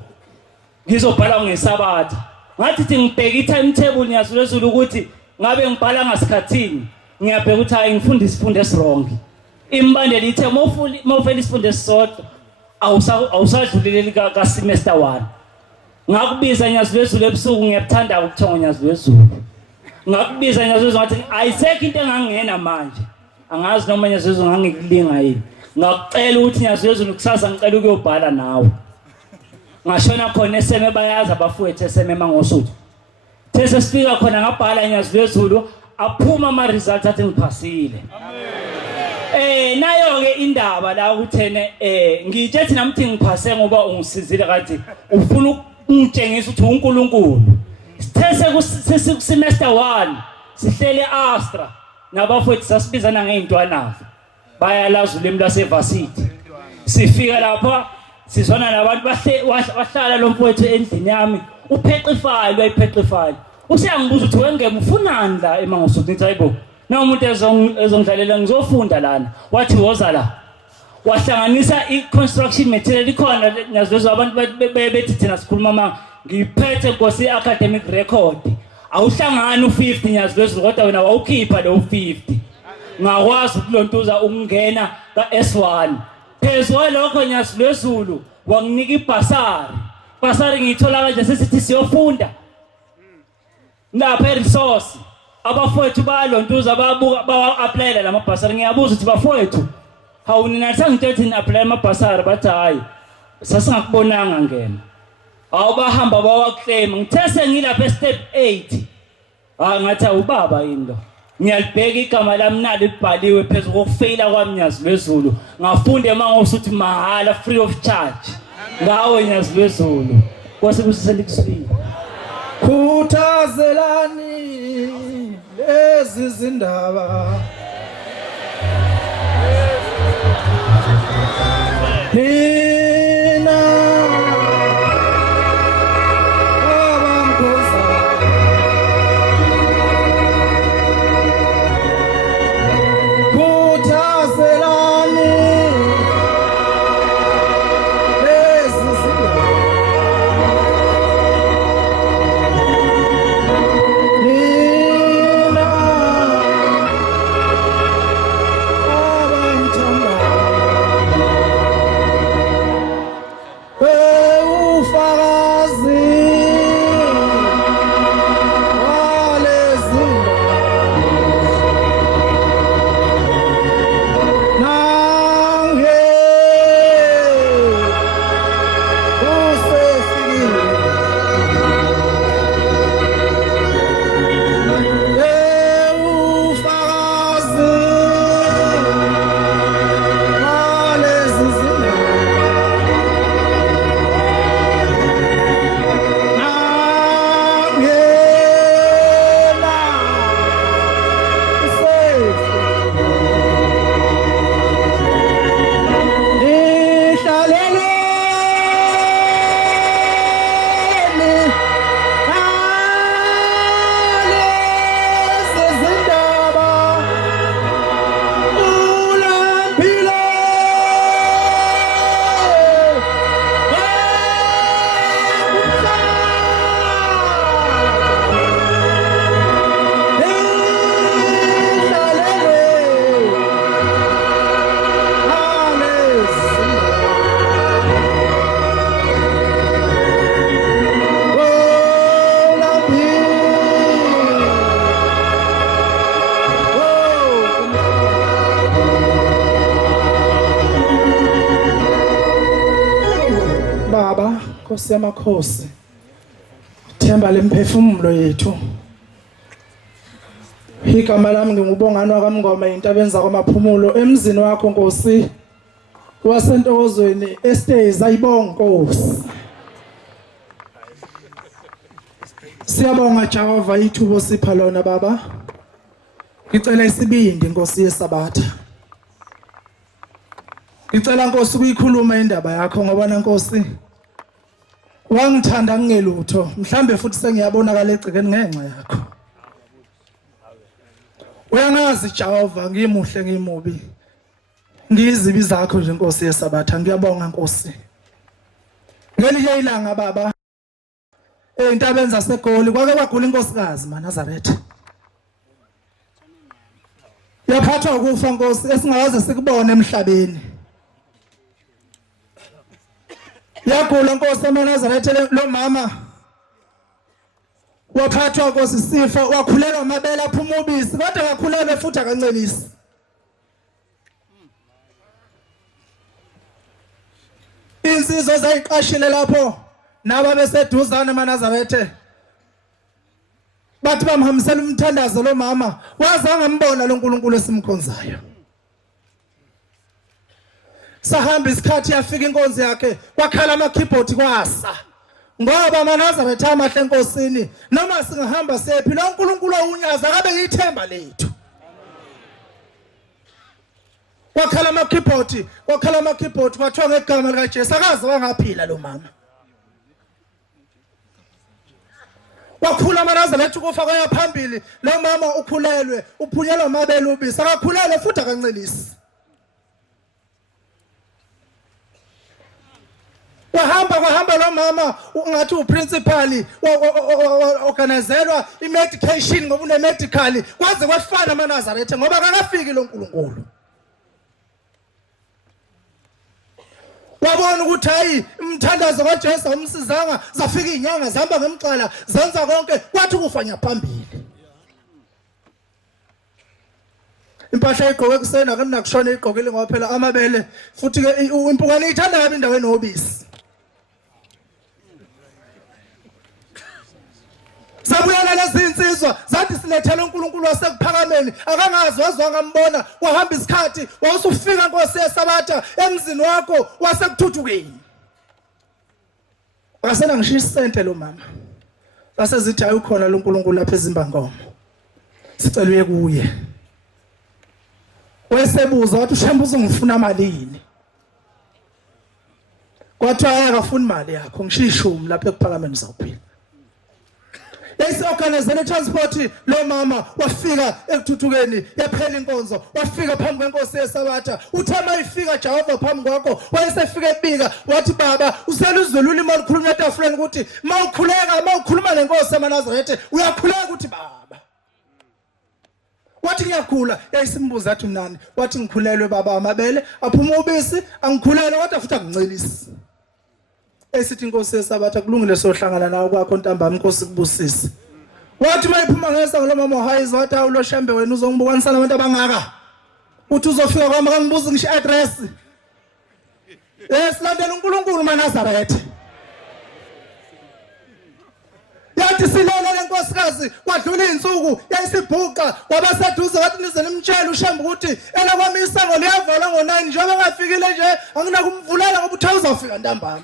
Ngizobhala ngesabatha. Ngathi ngibheka i-timetable nyazi lwezulu ukuthi ngabe ngibhala ngasikhathini. Ngiyabheka ukuthi hayi ngifunda isifundo esirong. Imbandela ithe mawufela isifundo esisodwa awusadluleleli ka semester 1. Ngakubiza nyazi lwezulu ebusuku ngiyathanda ukuthonga nyazi lwezulu. Ngakubiza nyazi lwezulu ngathi ayisekho into engangena manje. Angazi noma nyazi lwezulu ngangikulinga yini. Ngakucela ukuthi nyazi lwezulu kusasa ngicela ukuyobhala nawe. Ngashona khona eseme bayazi abafowethu eseme eMangosuthu. These sifika khona ngabhala nyazi lwezulu aphuma ama results athi ngiphasile. Nayo ke indaba la ukuthene ngitshethi namthi ngiphase ngoba ungisizile kanti ufuna ungitshengisa ukuthi uNkulunkulu. Sithese ku semester 1 sihlele Astra nabafowethu sasibizana ngeintwanafu. Bayalazi ulimi lasevarsity. Sifika lapha sizona nabantu bahlala lo mfowethu endlini yami upheqifayo bayipheqifayo. Usiyangibuza ukuthi wengeme ufunani la eMangosuthu nithi hayibo na umuntu ezongidlalela ngizofunda lana. Wathi woza la wahlanganisa i-construction material ikhona nyazi abantu bethi thina sikhuluma manga ngiphethe Nkosi academic record. Awuhlangani u50 nyazi lwezulu kodwa wena wawukhipha lo 50. Ngakwazi ukulontuza ukungena ka-S1. Phezulu lokho nyazi lwezulu wanginika ibhasari. Ibhasari ngiyithola kanje sesithi siyofunda. Lapha resource abafowethu bayalontuza bawa-applyela lamabhasari. Ngiyabuza ukuthi bafowethu hawu nina sangithethe ni-apply amabhasari bathi hayi sasingakubonanga ngena. Hawu bahamba bawakleyima. Ngithe sengilapha step 8 ngathi awubaba yini lo. Ngiyalibheka igama lami nalo libhaliwe phezulu kokufeyila kwami nyazi lwezulu. Ngafunda eMangosuthu mahala free of charge. Ngawe nyazi lwezulu. Kwase kuselikusini. Khuthazelani lezi zindaba. Nina abangoza khuthazelani lezi zindaba. Nina abantanda Nkosi yamakhosi. Themba lemphefumulo yethu. Igama lami ngingubongani wakamngoma into abenza kwamaphumulo emzini wakho Nkosi. Wasentokozweni estays ayibonga Nkosi. Siyabonga Jehova ithubo sipha lona baba. Ngicela isibindi Nkosi yesabatha. Ngicela Nkosi ukuyikhuluma indaba yakho ngoba na Nkosi wangithanda ngingelutho mhlambe futhi sengiyabonakala egcikeni ngenxa yakho. Uyangazi Jehova ngimuhle ngimubi. Ngizibi zakho nje Nkosi yesabatha ngiyabonga Nkosi. Ngelinye ilanga baba entabeni zaseGoli kwake kwagula inkosikazi maNazaretha. Yaphathwa ukufa Nkosi esingakaze sikubone emhlabeni. Yagula Nkosi maNazaretha lo mama. Waphathwa Nkosi sifo wakhulelwa amabele aphuma ubisi kodwa akakhulelwe futhi akancelisi. Insizwa zayiqashile lapho naba beseduzana maNazaretha. Bathi bamhambisela umthandazo lo mama wazanga mbona lo nkulunkulu esimkhonzayo. Sahamba isikhathi yafika inkonzo yakhe kwakhala ama keyboard kwasa. Ngoba maNazaretha amahle enkosini noma singahamba sephi lo nkulunkulu owunyaza akabe yithemba lethu. Wakhala ama keyboard kwathiwa ngegama lika Jesu akaze wangaphila lo mama. Wakhula maNazaretha ukufa kwaya phambili lo mama ukhulelwe uphunyelwa amabele ubisi akakhulelwe futhi akancelisi. Wahamba lo mama ungathi uprincipal organizelwa imedication ngoba une medical kwaze kwafana maNazaretha ngoba akafiki lo nkulunkulu. Wabona ukuthi hayi umthandazo kaJesu umsizanga zafika inyanga zihamba ngemxala zenza konke kwathi kufa nyaphambili. Impahla igqoke kusena akunakushona igqokile ngoba phela amabele futhi ke impukane ithanda kabi endaweni obisi. Sabuyela lezi insizwa zathi silethele uNkulunkulu wasekuphakameni akangazi wazwanga ngambona wahamba isikhathi wawusufika Nkosi yesabatha emzini wakho wasekuthuthukeni. Wasena ngisho isente lo mama. Base zithi hayi ukhona lo uNkulunkulu lapha eZimbangoma. Sicela uye kuye. Wesebuza wathi ushamba uzongifuna malini? Kwathi akafuni mali yakho ngishishumi lapha ekuphakameni uzawuphila. Organizele transport lo mama wafika ekuthuthukeni yaphela inkonzo wafika phambi kwenkosi yesabatha uthema ifika Jehova phambi kwakho wayesefika ebika wathi baba useluzwelula imali khuluma etafuleni ukuthi mawukhuluma nenkosi maNazaretha uyakhuleka ukuthi baba. Wathi ngiyakhula yayisimbuza athi nani wathi ngikhulelwe baba amabele aphuma ubisi angikhulelwe kodwa futhi akuncelisi. Esithi inkosi yesabatha kulungile sohlangana nawe kwakho ntambama inkosi kubusise. Wathi mayiphuma ngesa lo mama hayizo wathi awulo shambe wena uzongibukanisa nabantu abangaka. Uthi uzofika kwami kangibuza ngisho address. Silandela uNkulunkulu maNazaretha. Yathi silele lenkosikazi kwadlula izinsuku yayisibhuqa wabaseduze wathi nizele imtshela ushambe ukuthi ela kwami isango liyavala ngo9 njengoba ngafikile nje anginakumvulela ngoba uthe uzofika ntambama.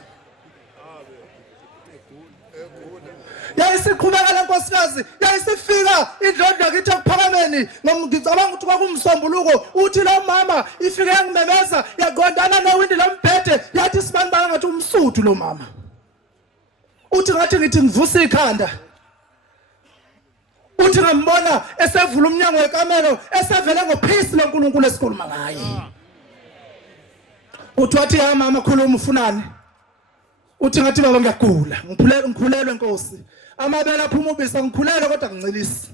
Yayisiqhubeka lenkosikazi yayisifika indlondlo yakithi ekuphakameni ngicabanga ukuthi kwakumsombuluko uthi lo mama ifike yangimemeza yaqondana newindi lomphethe yathi sibanibanga ngathi umsuthu lo mama. Uthi ngathi ngithi ngivusa ikhanda. Uthi ngambona esevula umnyango wekamelo esevele ngophisi loNkulunkulu esikhuluma ngaye. Uthi wathi ya mama khuluma ufunani. Uthi ngathi baba ngiyagula ngikhulelwe Nkosi amabele aphuma ubisi ngikhulelwe kodwa ngincelisi.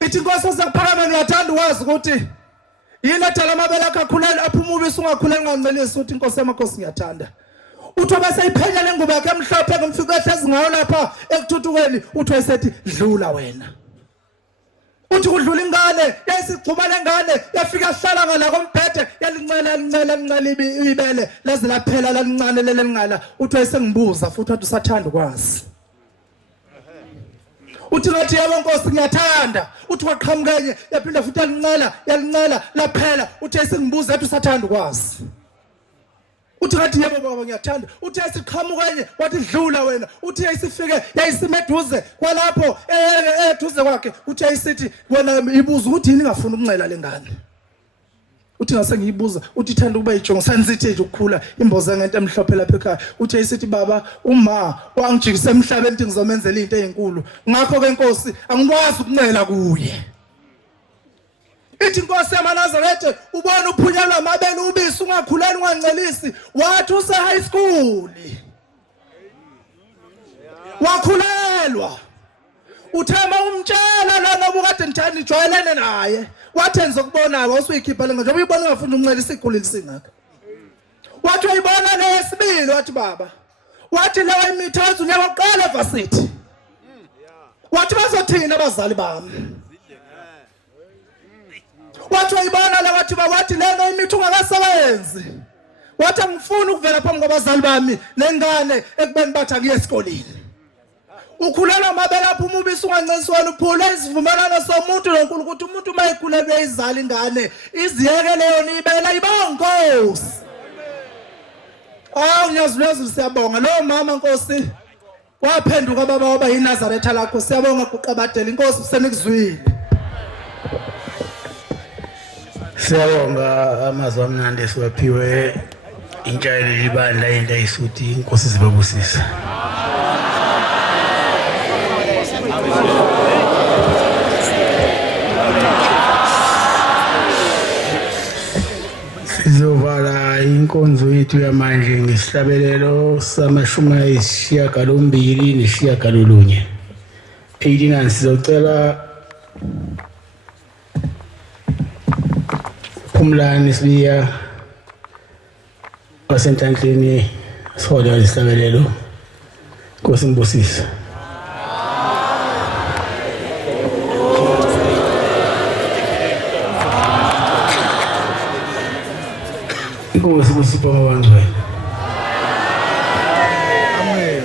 Ithi Nkosi sekuphakameni uyathanda wazi ukuthi yini edala amabele akho akhulelwe aphuma ubisi ungakhulelwe ngancelisi. Uthi Nkosi yamakhosi ngiyathanda. Uthi bese iphenya lengubo yakhe emhlophe ngimfika ehlezi ngayo lapha ekuthuthukeni uthi wayesethi dlula wena. uthi kudlula ingane yayisigcuma lengane yafika hlala ngala komphethe yalincela ibele laze laphela lalincane lelengala uthi wayesengibuza futhi wathi usathanda ukwazi uthi ngathi yebo Nkosi ngiyathanda uthi waqhamukenye yaphinda futhi yalincela laphela uthi wayesengibuza yathi usathanda ukwazi uthi ngathi yebo baba ngiyathanda uthi yasiqhamukenye wathi dlula wena uthi yayisifike yayisimeduze kwalapho eduze kwakhe uthi yayisithi wena ibuza ukuthi yini ngafuna ukuncela lengane uthi ngase ngiyibuza uthi ithanda ukuba ijongo sanisithi nje ukukhula imboza ngento emhlophe lapha ekhaya uthi yayisithi baba uma wangijikisa emhlabeni ukuthi ngizomenzela into ezinkulu ngakho ke Nkosi angikwazi ukuncela kuye ithi Nkosi yamaNazaretha ubona uphunyelwa amabele ubisi ungakhuleni ungancelisi wathi use high school wakhulelwa uthema umtshela lona obukade nithani joyelene naye wathi enzokubonayo usuyikhipha lenga njengoba uyibona ungafunda uncelisa ikhulu lisingaka wathi uyibona lesibili wathi baba wathi lewa imithathu unyaka oqala varsity wathi bazothina abazali bami wathi uyibona la wathi bawathi lena imithi ungakasebenzi wathi angifuni ukuvela phambi kwabazali bami nengane ekubeni bathi akuye esikoleni ukhulelwa amabele aphuma ubisi unganceliswela uphula isivumelano somuntu noNkulunkulu ukuthi umuntu uma ekhulelwe izali ingane iziyeke leyo nibela ibonga Nkosi ngiyazulezulu siyabonga lo mama Nkosi waphenduka baba waba yiNazaretha lakho siyabonga kuqabadela Inkosi usenikuzwile Siyabonga amazwi amnandi esiwaphiwe intshayelo libandla Inhlalisuthi Inkosi zibabusisa Sizovala inkonzo yethu yamanje ngesihlabelelo sama-28 89 sizocela Phumlani Sibiya wasentanhleni sihola isihlabelelo Nkosi ngibusisa Inkosi kusipha abangcwele amen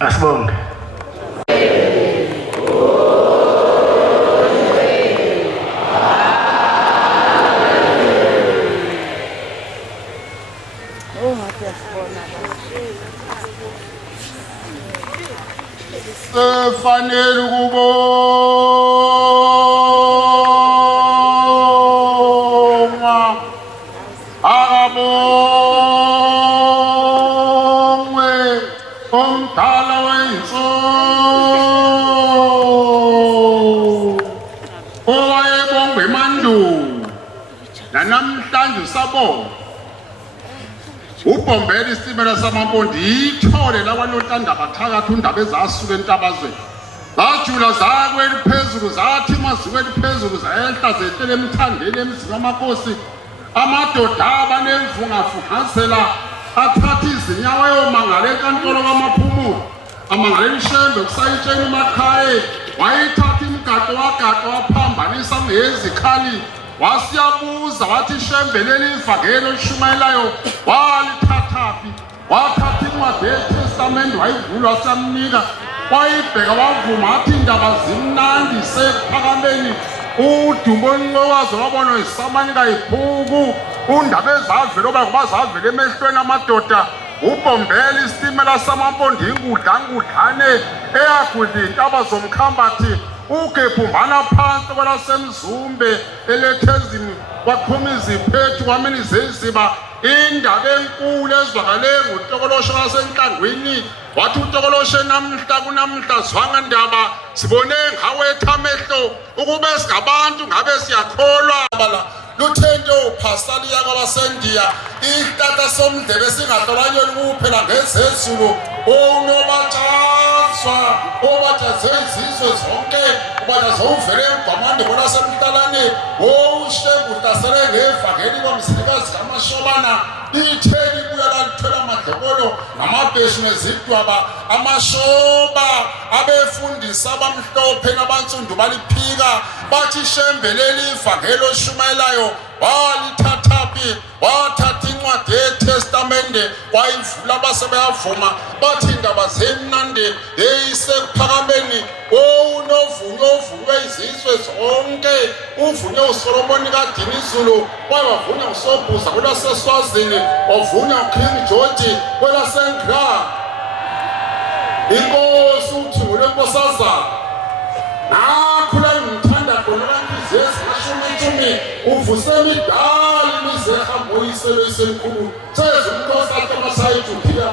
Asibonge. Fanele ukubonga akabongwe omdala wensolo owayebongwe emandulo nanamhlanje usabonga ubhombela isitimela samampondi ithole lakwanontanda bathakatha undaba ezasuka entabazweni zajula zakweli phezulu zathi mazikweli phezulu zayehla zehlele emthandeni emzini wamakosi amadoda abanemvungavungazela athatha izinyawo ayomangala enkantolo kamaphumulo amangalela ishembe kusayitsheni umakhaye wayithatha imigaqo wagaqa waphambanisa ngezikhali wasiyabuza wathi ishembe lelifa ngelo lishumayelayo walithathaphi wathatha incwadi yeTestament wayivula wasamnika wayibheka wavuma athi indaba zimnandi sephakameni udumo oluncikazi wabona isamani kayiphuku undaba ezavela oba kuba zavela emehlweni amadoda ubhombela isitimela samampondi inkudlangudlane eyagudla intaba zomkhambathi ugebhumbana phansi kwelasemzumbe elethezini waqhuma iziphethu kwamini zeziba indaba enkulu ezwakale nguTokoloshe wasenhlangwini wathi uTokoloshe namhla kunamhla zwanga ndaba sibone ngawetha amehlo ukube singabantu ngabe siyakholwa bala luthente uphasali yakwabasendiya ihlahla somdlebe singahlolanyoni kuphela ngezezulu unobatshatswa obatshaze izizwe zonke ubatshaze uvele emgwamande bona semhlalane ushembu hlasele ngevangeli kwamzilikazi kamashobana itheni kuya lalithwela amadlokolo namabheshu nezidwaba amashoba abefundisa abamhlophe nabansundu baliphika bathi ishembe lelifa ngelo shumayelayo walithathaphi wathatha incwadi yeTestamente wayivula basebeyavuma bathi indaba zemnandi eyisekuphakameni unovunywa uvunywe izizwe zonke uvunywe uSolomoni kaDinizulu wavunywa uSobhuza kwelaseSwazini wavunywa uKing George kwelaseNgra inkosi uthi ngulenkosazana nakhula ngithanda khona kanti zesashumi uvuse midali mizehambo uyiselo isenkulu sezumkhosi athomasayithuphila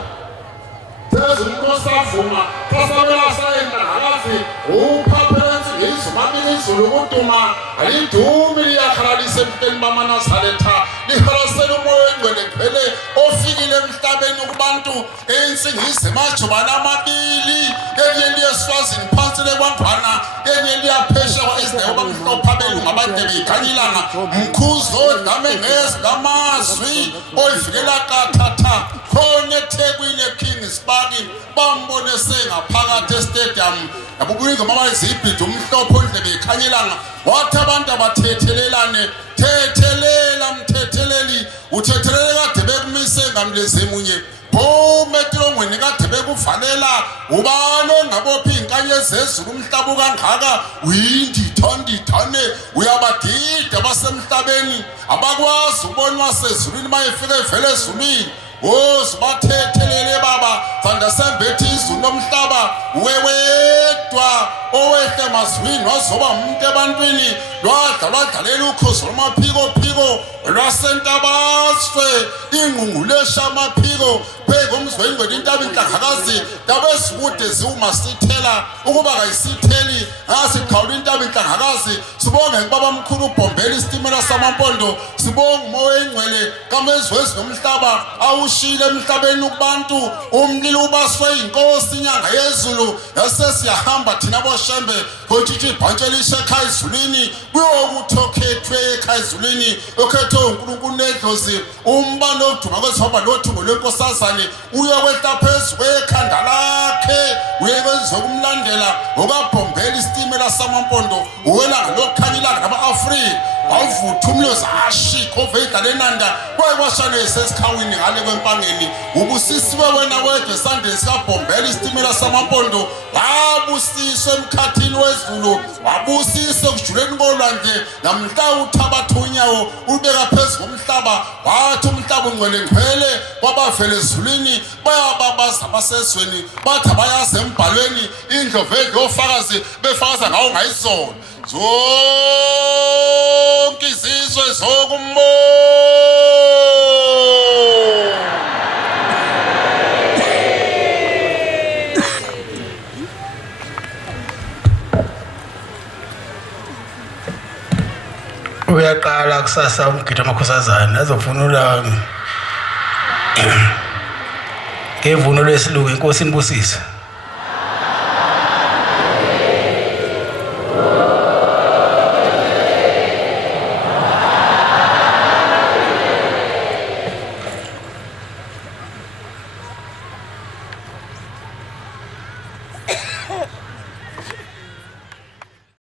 sezumkhosi avuma kasabela sayenda ngakazi uphaphelensi ngizumabili izulu kuduma alidumi liyakhalalisa emhleni bamanazaretha lihalasela umoya wengcwele ngcwele ofikile emhlabeni kubantu ensingize majobana amabili enye liyeSwazini phansi lekwangwana enye liyaphesha kwaIsrael bamhlopha belunga abadebe ikhanyilanga mkhuzo dame ngezilamazwi oyivikela kathatha khona eThekwini eKing Sparky bambone sengaphakathi estadium yabubuningi amabayizibhidi umhlopho ondlebe ikhanyilanga wathi abantu abathethelelane thethelela mthetheleli uthethelele kade bekumise ngamleze munye phuma etilongweni kade bekuvalela ubani ongabophi inkanye ezezulu umhlaba kangaka uyindithondithane uyabadida basemhlabeni abakwazi ubonwa sezulwini mayefika evele ezulwini ozibathethelele baba zandasembethi izulu lomhlaba wewedwa owehle mazwini wazoba umuntu ebantwini lwadlalela ukhozi lwamaphiko lwasentabaswe ingqungulesha amaphiko phekomzwengweni intaba inhlangakazi tabezikude ziwumasithela ukuba kayisitheli ngasikhawula intaba inhlangakazi sibonge kubaba mkhulu ubhombela isitimela samampondo sibonge umoya oyingcwele kamezwezi nomhlaba awushile emhlabeni kubantu umlilo ubaswe inkosi inyanga yezulu yasesiyahamba thina boshembe kotshithi ibhantshi elishe ekhaya ezulwini kuyokuthi okhethwe ekhaya ezulwini okhethwe uNkulunkulu nedlozi umbane okuduma kwesihamba lothungo lwenkosazane uyokwehla phezu kwekhanda lakhe uyekwenziwe kumlandela okabhombela isitimela samampondo uwelanga lokukhanya ilanga nama-afrika wavutha umlozi ashikho oveyidlala enanda kwayikwashane esesikhawini ngale kwempangeni ubusisiwe wena wedwa esandleni sikabhombela isitimela samampondo wabusiswe emkhathini wezulu wabusiswe ekujuleni kolwandle namhla uthabatha unyawo ulubeka phezu komhlaba wathi umhlaba ungcwele ngcwele kwabavela ezulwini bayababaza abasezweni bathi abayazi embhalweni indlovedle ofakazi befakaza ngawo ngayizona zonke izizwe zokumo uyaqala kusasa umgidi amakhosazana azovunula ngevunulo yesilungu inkosi inibusise.